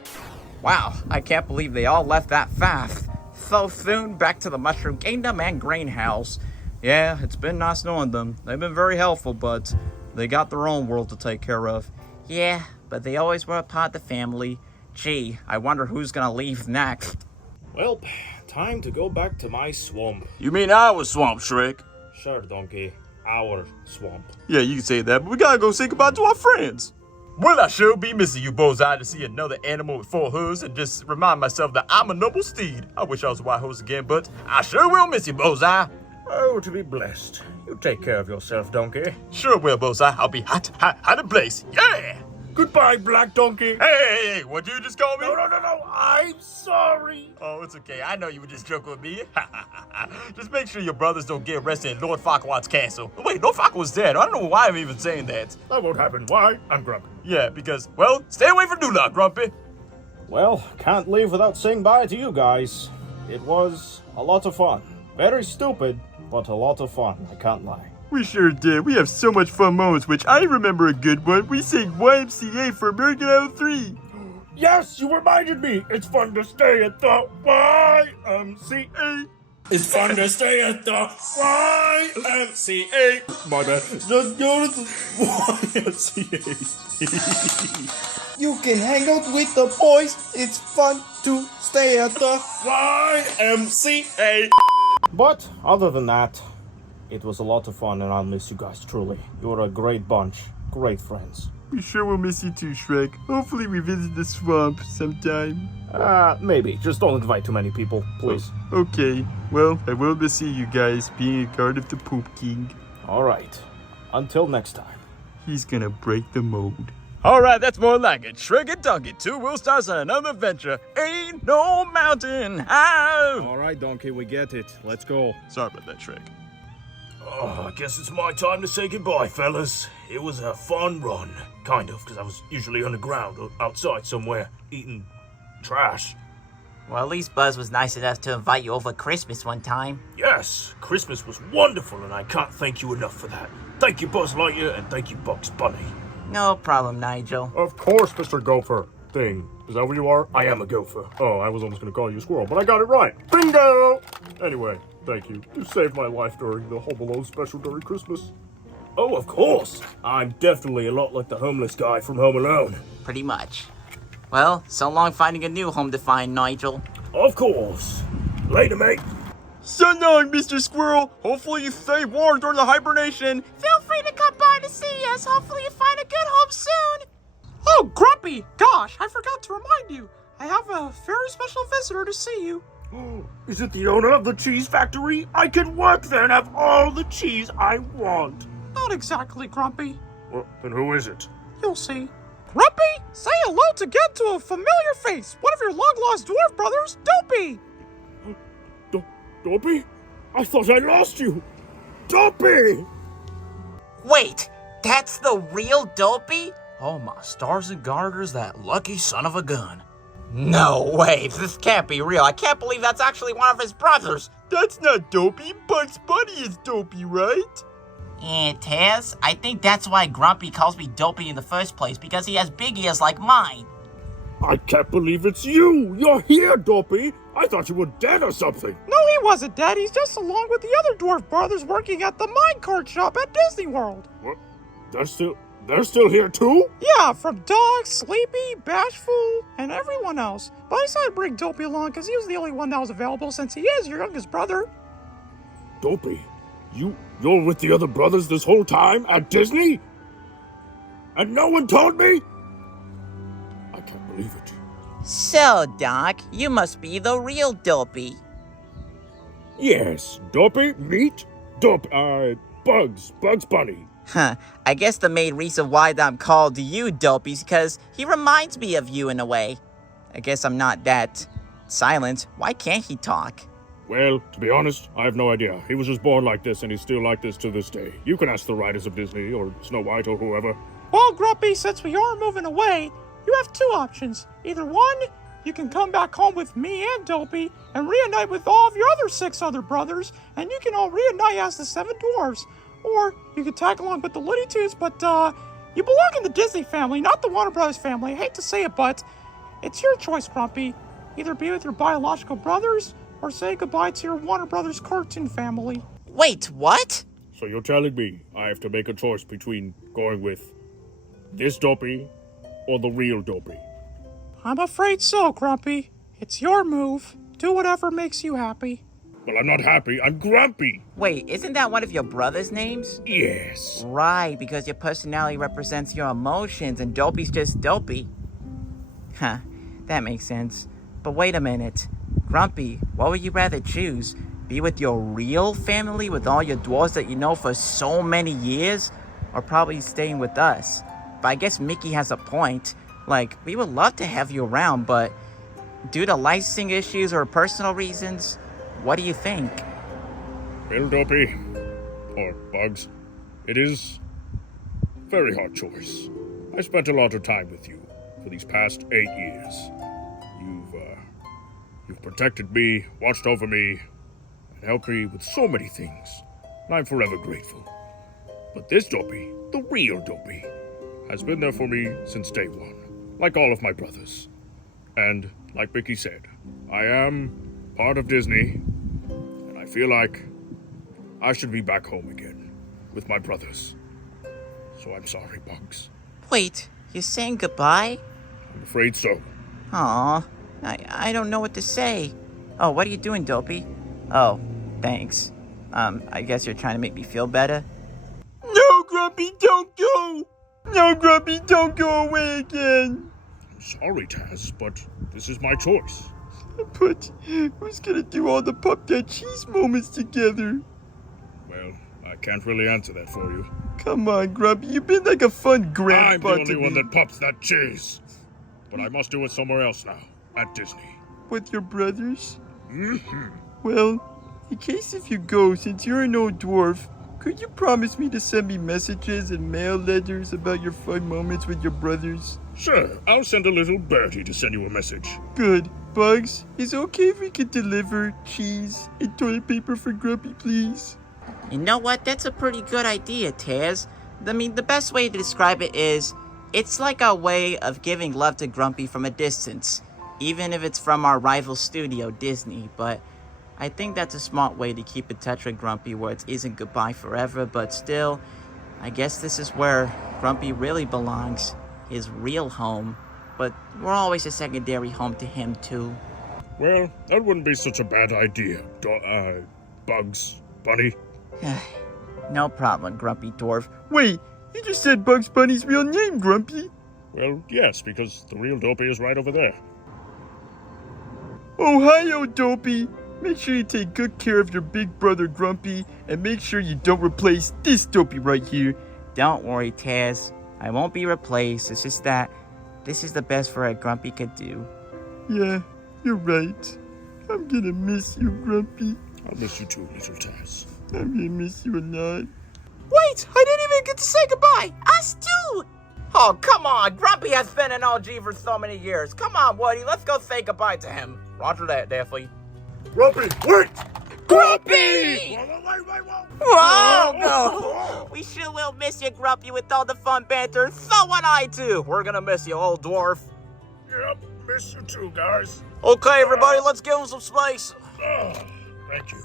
Wow, I can't believe they all left that fast. So soon, back to the Mushroom Kingdom and Greenhouse. Yeah, it's been nice knowing them. They've been very helpful, but they got their own world to take care of. Yeah, but they always were a part of the family. Gee, I wonder who's gonna leave next. Well, time to go back to my swamp. You mean our swamp, Shrek? Sure, donkey. Our swamp. Yeah, you can say that, but we gotta go say goodbye to our friends. Well, I sure be missing you, Bullseye, to see another animal with 4 hooves and just remind myself that I'm a noble steed. I wish I was a white horse again, but I sure will miss you, Bullseye. Oh, to be blessed. You take care of yourself, donkey. Sure will, Bullseye. I'll be hot in place. Yeah! Goodbye, black donkey. Hey, what'd you just call me? No, I'm sorry. Oh, it's okay. I know you were just joking with me. Just make sure your brothers don't get arrested in Lord Farquaad's castle. Wait, Lord Farquaad's dead. I don't know why I'm even saying that. That won't happen. Why? I'm grumpy. Yeah, because, well, stay away from Dula, Grumpy. Well, can't leave without saying bye to you guys. It was a lot of fun. Very stupid, but a lot of fun. I can't lie. We sure did. We have so much fun moments, which I remember a good one. We sang YMCA for American Idol 3. Yes, you reminded me. It's fun to stay at the YMCA. It's fun to stay at the YMCA. My bad. Just go to the YMCA. You can hang out with the boys. It's fun to stay at the YMCA. But other than that, it was a lot of fun and I'll miss you guys truly. You're a great bunch. Great friends. We sure will miss you too, Shrek. Hopefully we visit the swamp sometime. Maybe. Just don't invite too many people, please. Okay. Well, I will miss you guys being a guard of the Poop King. Alright. Until next time. He's gonna break the mold. Alright, that's more like it. Shrek and Donkey, 2 wheel stars on another adventure. Ain't no mountain high. Alright, Donkey, we get it. Let's go. Sorry about that, Shrek. Oh, I guess it's my time to say goodbye, fellas. It was a fun run. Kind of, because I was usually on the ground or outside somewhere, eating trash. Well, at least Buzz was nice enough to invite you over Christmas one time. Yes, Christmas was wonderful, and I can't thank you enough for that. Thank you, Buzz Lightyear, and thank you, Bugs Bunny. No problem, Nigel. Of course, Mr. Gopher. Thing. Is that what you are? I am a gopher. Oh, I was almost going to call you a squirrel, but I got it right. Bingo! Anyway, thank you. You saved my life during the Home Alone special during Christmas. Oh, of course. I'm definitely a lot like the homeless guy from Home Alone. Pretty much. Well, so long finding a new home to find, Nigel. Of course. Later, mate. So long, Mr. Squirrel. Hopefully you stay warm during the hibernation. Feel free to come by to see us. Hopefully you find a good home soon. Oh, Grumpy! Gosh, I forgot to remind you. I have a very special visitor to see you. Is it the owner of the cheese factory? I can work there and have all the cheese I want. Not exactly, Grumpy. Well, then who is it? You'll see. Grumpy, Say hello to a familiar face. One of your long-lost dwarf brothers, Dopey. Dopey? I thought I lost you. Dopey! Wait, that's the real Dopey? Oh my stars and garters, that lucky son of a gun. No way, this can't be real. I can't believe that's actually one of his brothers. That's not Dopey. Bugs Bunny is Dopey, right? Taz, I think that's why Grumpy calls me Dopey in the first place, because he has big ears like mine. I can't believe it's you. You're here, Dopey. I thought you were dead or something. No, he wasn't dead. He's just along with the other dwarf brothers working at the minecart shop at Disney World. What? They're still here too? Yeah, from Dog, Sleepy, Bashful, and everyone else. But I decided to bring Dopey along because he was the only one that was available since he is your youngest brother. Dopey, you're with the other brothers this whole time at Disney? And no one told me? I can't believe it. So, Doc, you must be the real Dopey. Yes, Dopey, meet Bugs Bunny. Huh, I guess the main reason why I'm called you Dopey is because he reminds me of you in a way. I guess I'm not that silent. Why can't he talk? Well, to be honest, I have no idea. He was just born like this, and he's still like this to this day. You can ask the writers of Disney, or Snow White, or whoever. Well, Grumpy, since we are moving away, you have two options. Either one, you can come back home with me and Dopey and reunite with all of your other 6 other brothers, and you can all reunite as the 7 dwarves. Or you can tag along with the Looney Tunes, but you belong in the Disney family, not the Warner Brothers family. I hate to say it, but it's your choice, Grumpy. Either be with your biological brothers or say goodbye to your Warner Brothers cartoon family. Wait, what? So you're telling me I have to make a choice between going with this Dopey or the real Dopey? I'm afraid so, Grumpy. It's your move. Do whatever makes you happy. Well, I'm not happy. I'm grumpy. Wait, isn't that one of your brother's names? Yes. Right, because your personality represents your emotions and Dopey's just Dopey. Huh, that makes sense. But wait a minute. Grumpy, what would you rather choose? Be with your real family with all your dwarves that you know for so many years? Or probably staying with us? But I guess Mickey has a point. Like, we would love to have you around, but due to licensing issues or personal reasons, what do you think? Well, Dopey, or Bugs, it is a very hard choice. I spent a lot of time with you for these past 8 years. You've protected me, watched over me, and helped me with so many things, and I'm forever grateful. But this Dopey, the real Dopey, has been there for me since day one, like all of my brothers. And, like Mickey said, I am part of Disney, and I feel like I should be back home again, with my brothers. So I'm sorry, Bugs. Wait, you're saying goodbye? I'm afraid so. Aw, I don't know what to say. Oh, what are you doing, Dopey? Oh, thanks. I guess you're trying to make me feel better? No, Grumpy, don't go! No, Grumpy, don't go away again! I'm sorry, Taz, but this is my choice. But who's gonna do all the Pop That Cheese moments together? Well, I can't really answer that for you. Come on, Grumpy, you've been like a fun grandpa I'm the to only one me. that pops that cheese. But I must do it somewhere else now, at Disney. With your brothers? Mm-hmm. Well, in case if you go, since you're an old dwarf, could you promise me to send me messages and mail letters about your fun moments with your brothers? Sure, I'll send a little birdie to send you a message. Good. Bugs, is it okay if we could deliver cheese and toilet paper for Grumpy, please? You know what? That's a pretty good idea, Taz. I mean, the best way to describe it is, it's like our way of giving love to Grumpy from a distance, even if it's from our rival studio, Disney. But I think that's a smart way to keep in touch with Grumpy, where it isn't goodbye forever, but still, I guess this is where Grumpy really belongs, his real home. But we're always a secondary home to him, too. Well, that wouldn't be such a bad idea, Bugs Bunny. No problem, Grumpy Dwarf. Wait, you just said Bugs Bunny's real name, Grumpy. Well, yes, because the real Dopey is right over there. Ohio, Dopey. Make sure you take good care of your big brother, Grumpy, and make sure you don't replace this Dopey right here. Don't worry, Taz. I won't be replaced. It's just that This is the best Fred Grumpy could do. Yeah, you're right. I'm gonna miss you, Grumpy. I'll miss you too, little Taz. I'm gonna miss you a lot. Wait, I didn't even get to say goodbye. Us too. Oh, come on. Grumpy has been an OG for so many years. Come on, Woody. Let's go say goodbye to him. Roger that, Daffy. Grumpy, wait! Grumpy! Wait! Whoa, no. We sure will miss you, Grumpy, with all the fun banter. So would I too. We're gonna miss you, old dwarf. Yep, miss you too, guys. Okay, everybody, let's give him some space. Thank you.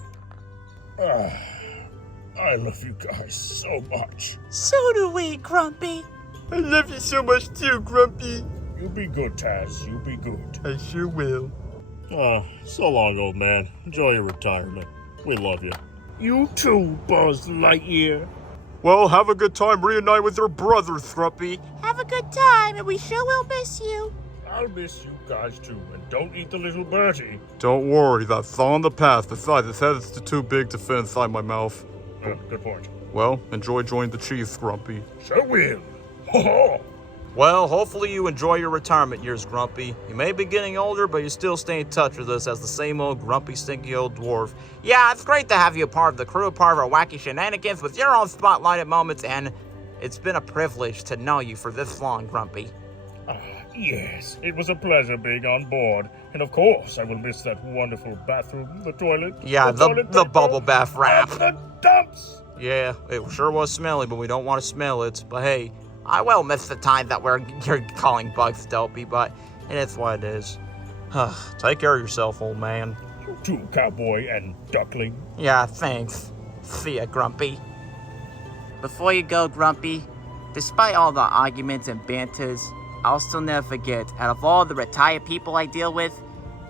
I love you guys so much. So do we, Grumpy. I love you so much too, Grumpy. You be good, Taz. You be good. I sure will. So long, old man. Enjoy your retirement. We love you. You too, Buzz Lightyear. Well, have a good time reuniting with your brothers, Grumpy. Have a good time, and we sure will miss you. I'll miss you guys too, and don't eat the little birdie. Don't worry, that's all in the past. Besides, its head is too big to fit inside my mouth. Good point. Well, enjoy joining the Chiefs, Grumpy. Sure will. Ho-ho! Well, hopefully you enjoy your retirement years, Grumpy. You may be getting older, but you still stay in touch with us as the same old grumpy, stinky old dwarf. Yeah, it's great to have you a part of the crew, part of our wacky shenanigans with your own spotlighted moments, and it's been a privilege to know you for this long, Grumpy. Yes, it was a pleasure being on board. And of course, I will miss that wonderful bathroom, the toilet. Yeah, the bubble bath wrap. And the dumps! Yeah, it sure was smelly, but we don't want to smell it. But hey, I will miss the time that you're calling bugs dopey, but it is what it is. take care of yourself, old man. You too, cowboy and duckling. Yeah, thanks. See ya, Grumpy. Before you go, Grumpy, despite all the arguments and banters, I'll still never forget, out of all the retired people I deal with,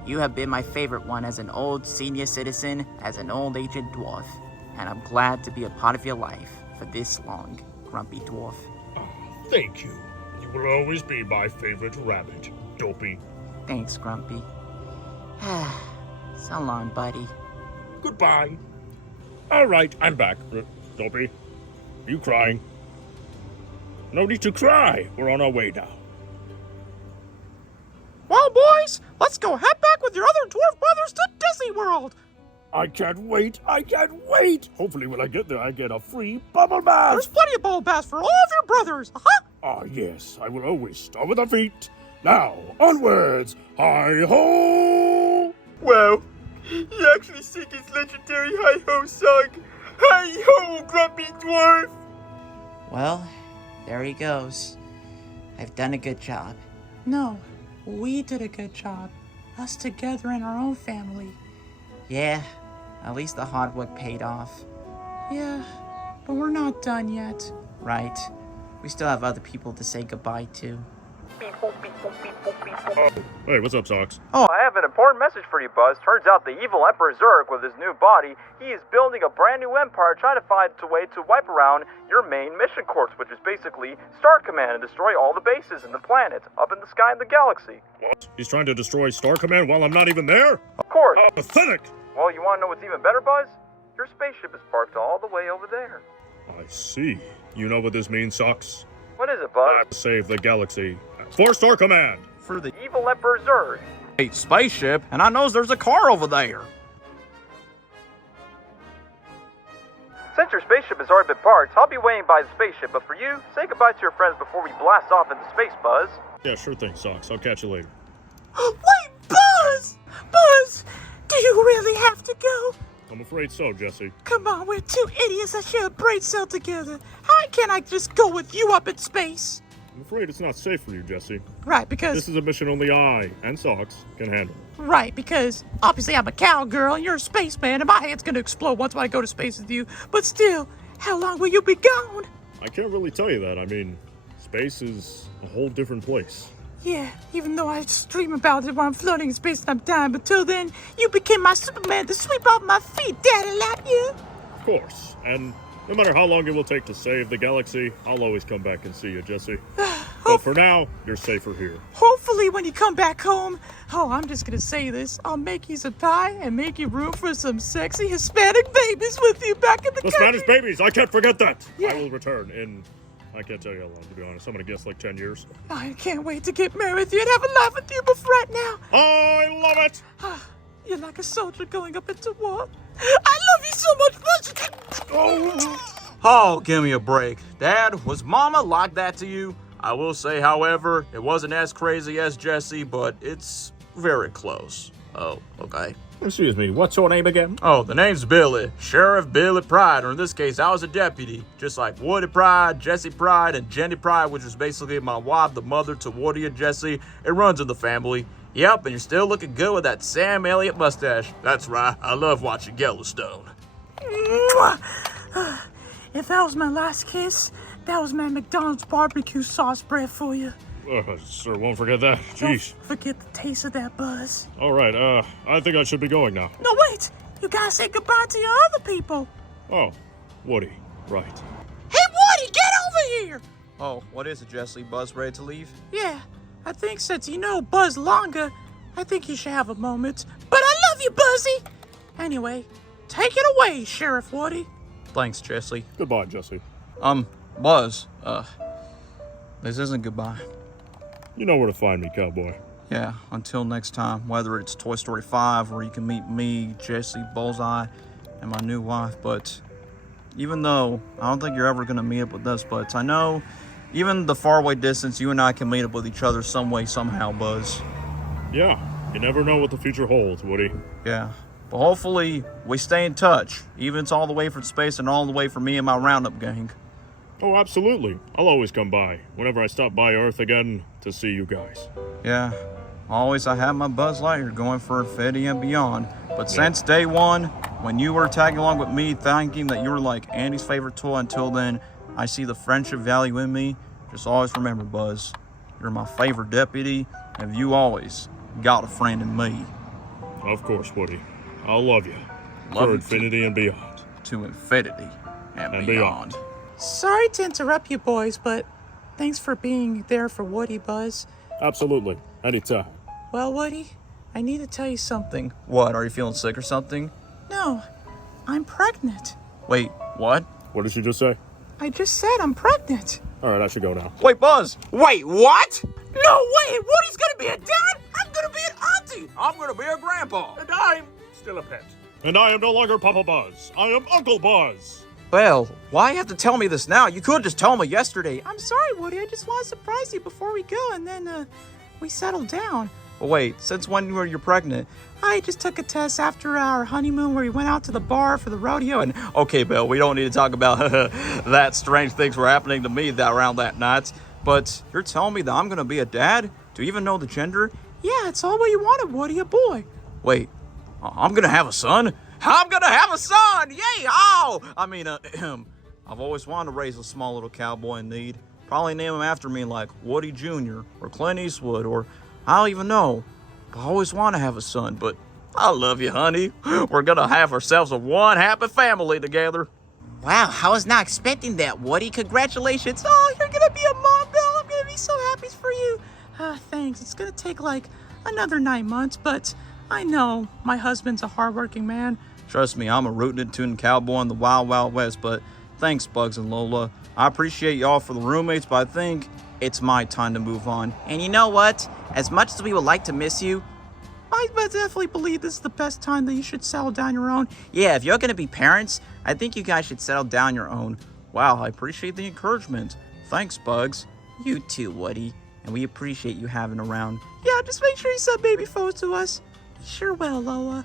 you have been my favorite one as an old senior citizen, as an old aged dwarf. And I'm glad to be a part of your life for this long, Grumpy Dwarf. Thank you. You will always be my favorite rabbit, Dopey. Thanks, Grumpy. So long, buddy. Goodbye. All right, I'm back. Dopey, are you crying? No need to cry. We're on our way now. Well, boys, let's go head back with your other dwarf brothers to Disney World. I can't wait. Hopefully when I get there, I get a free bubble bath. There's plenty of bubble baths for all of your brothers. Ah, yes, I will always start with the feet. Now, onwards. Hi-ho! Well, he actually sang his legendary hi-ho song. Hi-ho, Grumpy Dwarf! Well, there he goes. I've done a good job. No, we did a good job. Us together and our own family. Yeah, at least the hard work paid off. Yeah, but we're not done yet. Right. We still have other people to say goodbye to. Hey, what's up, Socks? Oh, I have an important message for you, Buzz. Turns out the evil Emperor Zurg, with his new body, he is building a brand new empire trying to find a way to wipe around your main mission course, which is basically Star Command and destroy all the bases in the planet, up in the sky in the galaxy. What? He's trying to destroy Star Command while I'm not even there? Of course. Pathetic! Well, you want to know what's even better, Buzz? Your spaceship is parked all the way over there. I see. You know what this means, Socks? What is it, Buzz? Save the galaxy. For Star Command! For the evil Emperor Zurg. Hey, spaceship, and I knows there's a car over there. Since your spaceship has already been parked, I'll be waiting by the spaceship, but for you, say goodbye to your friends before we blast off into space, Buzz. Yeah, sure thing, Socks. I'll catch you later. Wait, Buzz! Buzz! Do you really have to go? I'm afraid so, Jesse. Come on, we're two idiots that share a brain cell together. How can't I just go with you up in space? I'm afraid it's not safe for you, Jesse. Right, because... This is a mission only I and Socks can handle. Right, because obviously I'm a cowgirl and you're a spaceman and my head's gonna explode once when I go to space with you. But still, how long will you be gone? I can't really tell you that. I mean, space is a whole different place. Yeah, even though I dream about it while I'm floating in space and I'm dying, but till then, you became my Superman to sweep off my feet, Daddy, love you. Of course, and no matter how long it will take to save the galaxy, I'll always come back and see you, Jesse. But for now, you're safer here. Hopefully when you come back home, I'm just gonna say this, I'll make you some pie and make you room for some sexy Hispanic babies with you back in the country. Spanish babies, I can't forget that. Yeah. I will return in I can't tell you how long, to be honest. I'm gonna guess like 10 years. I can't wait to get married with you and have a life with you, but for right now, I love it! you're like a soldier going up into war. I love you so much. Oh, give me a break. Dad, was Mama like that to you? I will say, however, it wasn't as crazy as Jesse, but it's very close. Oh, okay. Excuse me, what's your name again? Oh, the name's Billy. Sheriff Billy Pride, or in this case, I was a deputy. Just like Woody Pride, Jesse Pride, and Jenny Pride, which is basically my wife, the mother to Woody and Jesse. It runs in the family. Yep, and you're still looking good with that Sam Elliott mustache. That's right, I love watching Yellowstone. If that was my last kiss, that was my McDonald's barbecue sauce bread for you. Sir, won't forget that. Jeez. Don't forget the taste of that buzz. All right, I think I should be going now. No, wait! You gotta say goodbye to your other people. Oh, Woody, right. Hey, Woody, get over here! Oh, what is it, Jesse? Buzz ready to leave? Yeah, I think since you know Buzz longer, I think you should have a moment. But I love you, Buzzy! Anyway, take it away, Sheriff Woody. Thanks, Jesse. Goodbye, Jesse. Buzz, this isn't goodbye. You know where to find me, cowboy. Yeah, until next time, whether it's Toy Story 5, where you can meet me, Jesse, Bullseye, and my new wife, but even though I don't think you're ever going to meet up with us, but I know even the faraway distance, you and I can meet up with each other some way, somehow, Buzz. Yeah, you never know what the future holds, Woody. Yeah, but hopefully we stay in touch, even if it's all the way from space and all the way from me and my Roundup gang. Oh, absolutely. I'll always come by, whenever I stop by Earth again, to see you guys. Yeah, always I have my Buzz Lightyear going for infinity and beyond. But since day one, when you were tagging along with me, thinking that you were like Andy's favorite toy, until then, I see the friendship value in me. Just always remember, Buzz, you're my favorite deputy, and you always got a friend in me. Of course, Woody. I'll love you. Love for you infinity and beyond. To infinity and beyond. Sorry to interrupt you boys, but thanks for being there for Woody, Buzz. Absolutely. Anytime. Well, Woody, I need to tell you something. What, are you feeling sick or something? No, I'm pregnant. Wait, what? What did she just say? I just said I'm pregnant. All right, I should go now. Wait, Buzz! Wait, what? No way! Woody's gonna be a dad? I'm gonna be an auntie! I'm gonna be a grandpa! And I'm still a pet. And I am no longer Papa Buzz. I am Uncle Buzz. Belle, why you have to tell me this now? You could just tell me yesterday. I'm sorry, Woody. I just want to surprise you before we go, and then, we settle down. But wait, since when were you pregnant? I just took a test after our honeymoon where we went out to the bar for the rodeo, and... Okay, Belle, we don't need to talk about that strange things were happening to me around that night. But you're telling me that I'm gonna be a dad? Do you even know the gender? Yeah, it's all what you wanted, Woody, a boy. Wait, I'm gonna have a son? I'm gonna have a son! Yay! Oh! I mean, I've always wanted to raise a small little cowboy in need. Probably name him after me like Woody Jr. or Clint Eastwood or I don't even know. I always want to have a son, but I love you, honey. We're gonna have ourselves a one happy family together. Wow, I was not expecting that, Woody. Congratulations. Oh, you're gonna be a mom, Belle. I'm gonna be so happy for you. Thanks. It's gonna take like another 9 months, but I know my husband's a hardworking man. Trust me, I'm a rootin' tootin' cowboy in the Wild Wild West, but thanks, Bugs and Lola. I appreciate y'all for the roommates, but I think it's my time to move on. And you know what? As much as we would like to miss you, I definitely believe this is the best time that you should settle down your own. yeah, if you're gonna be parents, I think you guys should settle down your own. Wow, I appreciate the encouragement. Thanks, Bugs. You too, Woody. And we appreciate you having around. Yeah, just make sure you send baby photos to us. You sure will, Lola.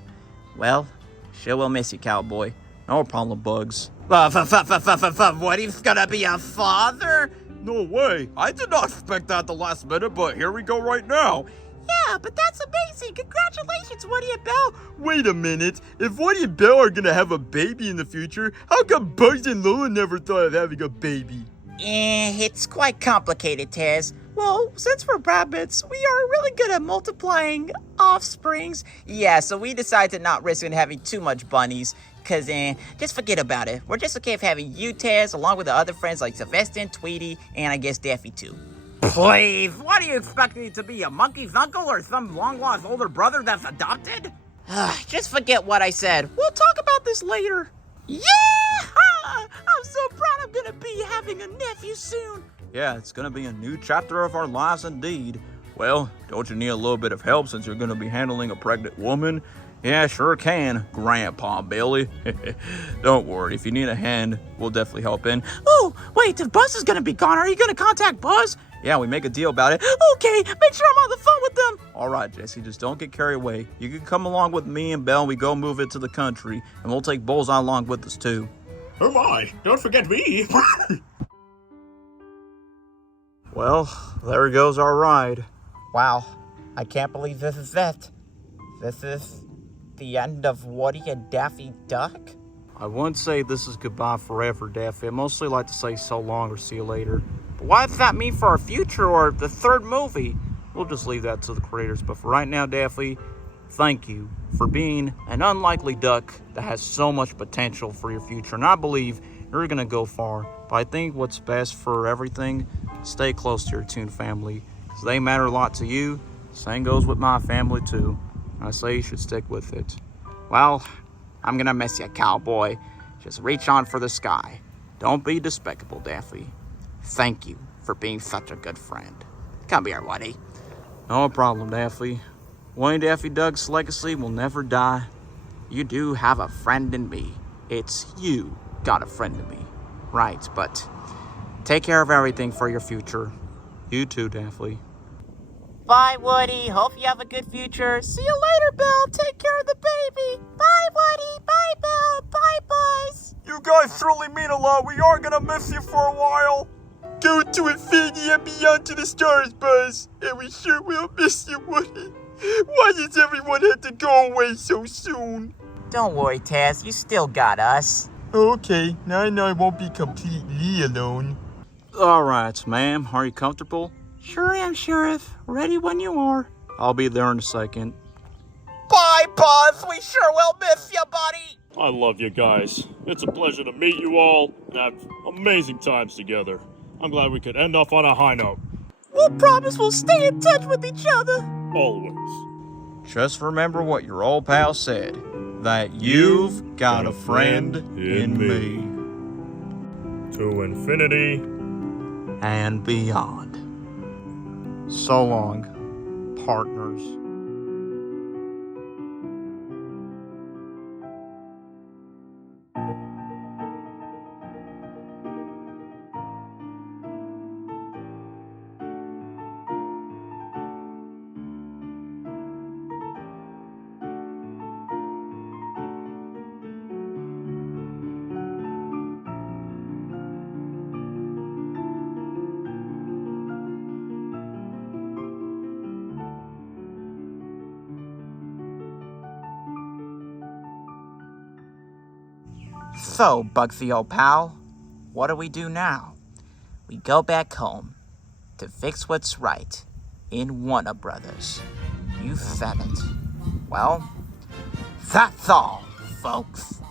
Well, sure will miss you, cowboy. No problem, Bugs. Woody's gonna be a father? No way. I did not expect that at the last minute, but here we go right now. Yeah, but that's amazing. Congratulations, Woody and Belle. Wait a minute. If Woody and Belle are gonna have a baby in the future, how come Bugs and Lola never thought of having a baby? It's quite complicated, Taz. Well, since we're rabbits, we are really good at multiplying offsprings. Yeah, so we decided to not risk having too much bunnies. Cause, just forget about it. We're just okay with having you, Taz, along with the other friends like Sylvester and Tweety, and I guess Daffy too. Please, what do you expect me to be, a monkey's uncle or some long-lost older brother that's adopted? Just forget what I said. We'll talk about this later. Yeah! I'm so proud I'm gonna be having a nephew soon. Yeah, it's gonna be a new chapter of our lives indeed. Well, don't you need a little bit of help since you're gonna be handling a pregnant woman? Yeah, sure can, Grandpa Billy. Don't worry, if you need a hand, we'll definitely help in. Oh, wait, if Buzz is gonna be gone, are you gonna contact Buzz? Yeah, we make a deal about it. Okay, make sure I'm on the phone with them. All right, Jesse, just don't get carried away. You can come along with me and Belle, and we go move it to the country, and we'll take Bullseye along with us too. Oh my, don't forget me. Well, there goes our ride. Wow, I can't believe this is it. This is the end of Woody and Daffy Duck? I wouldn't say this is goodbye forever, Daffy. I mostly like to say so long or see you later. But what does that mean for our future or the third movie? We'll just leave that to the creators. But for right now, Daffy, thank you for being an unlikely duck that has so much potential for your future. And I believe you're going to go far. But I think what's best for everything, stay close to your Toon family. Because they matter a lot to you. Same goes with my family, too. I say you should stick with it. Well, I'm gonna miss you, cowboy. Just reach on for the sky. Don't be despicable, Daffy. Thank you for being such a good friend. Come here, Woody. No problem, Daffy. Woody and Daffy Duck's legacy will never die. You do have a friend in me. It's you got a friend in me. Right, but take care of everything for your future. You too, Daffy. Bye, Woody. Hope you have a good future. See you later, Belle. Take care of the baby. Bye, Woody. Bye, Belle. Bye, Buzz. You guys truly mean a lot. We are gonna miss you for a while. Go to infinity and beyond to the stars, Buzz. And we sure will miss you, Woody. Why does everyone have to go away so soon? Don't worry, Taz. You still got us. Okay, now I know I won't be completely alone. All right, ma'am. Are you comfortable? Sure am, Sheriff. Ready when you are. I'll be there in a second. Bye, Buzz. We sure will miss you, buddy. I love you guys. It's a pleasure to meet you all and have amazing times together. I'm glad we could end off on a high note. We'll promise we'll stay in touch with each other. Always. Just remember what your old pal said, that you've got a friend in me. To infinity and beyond. So long, partners. So, Bugsy old pal, what do we do now? We go back home to fix what's right in Warner Brothers. You said it. Well, that's all, folks.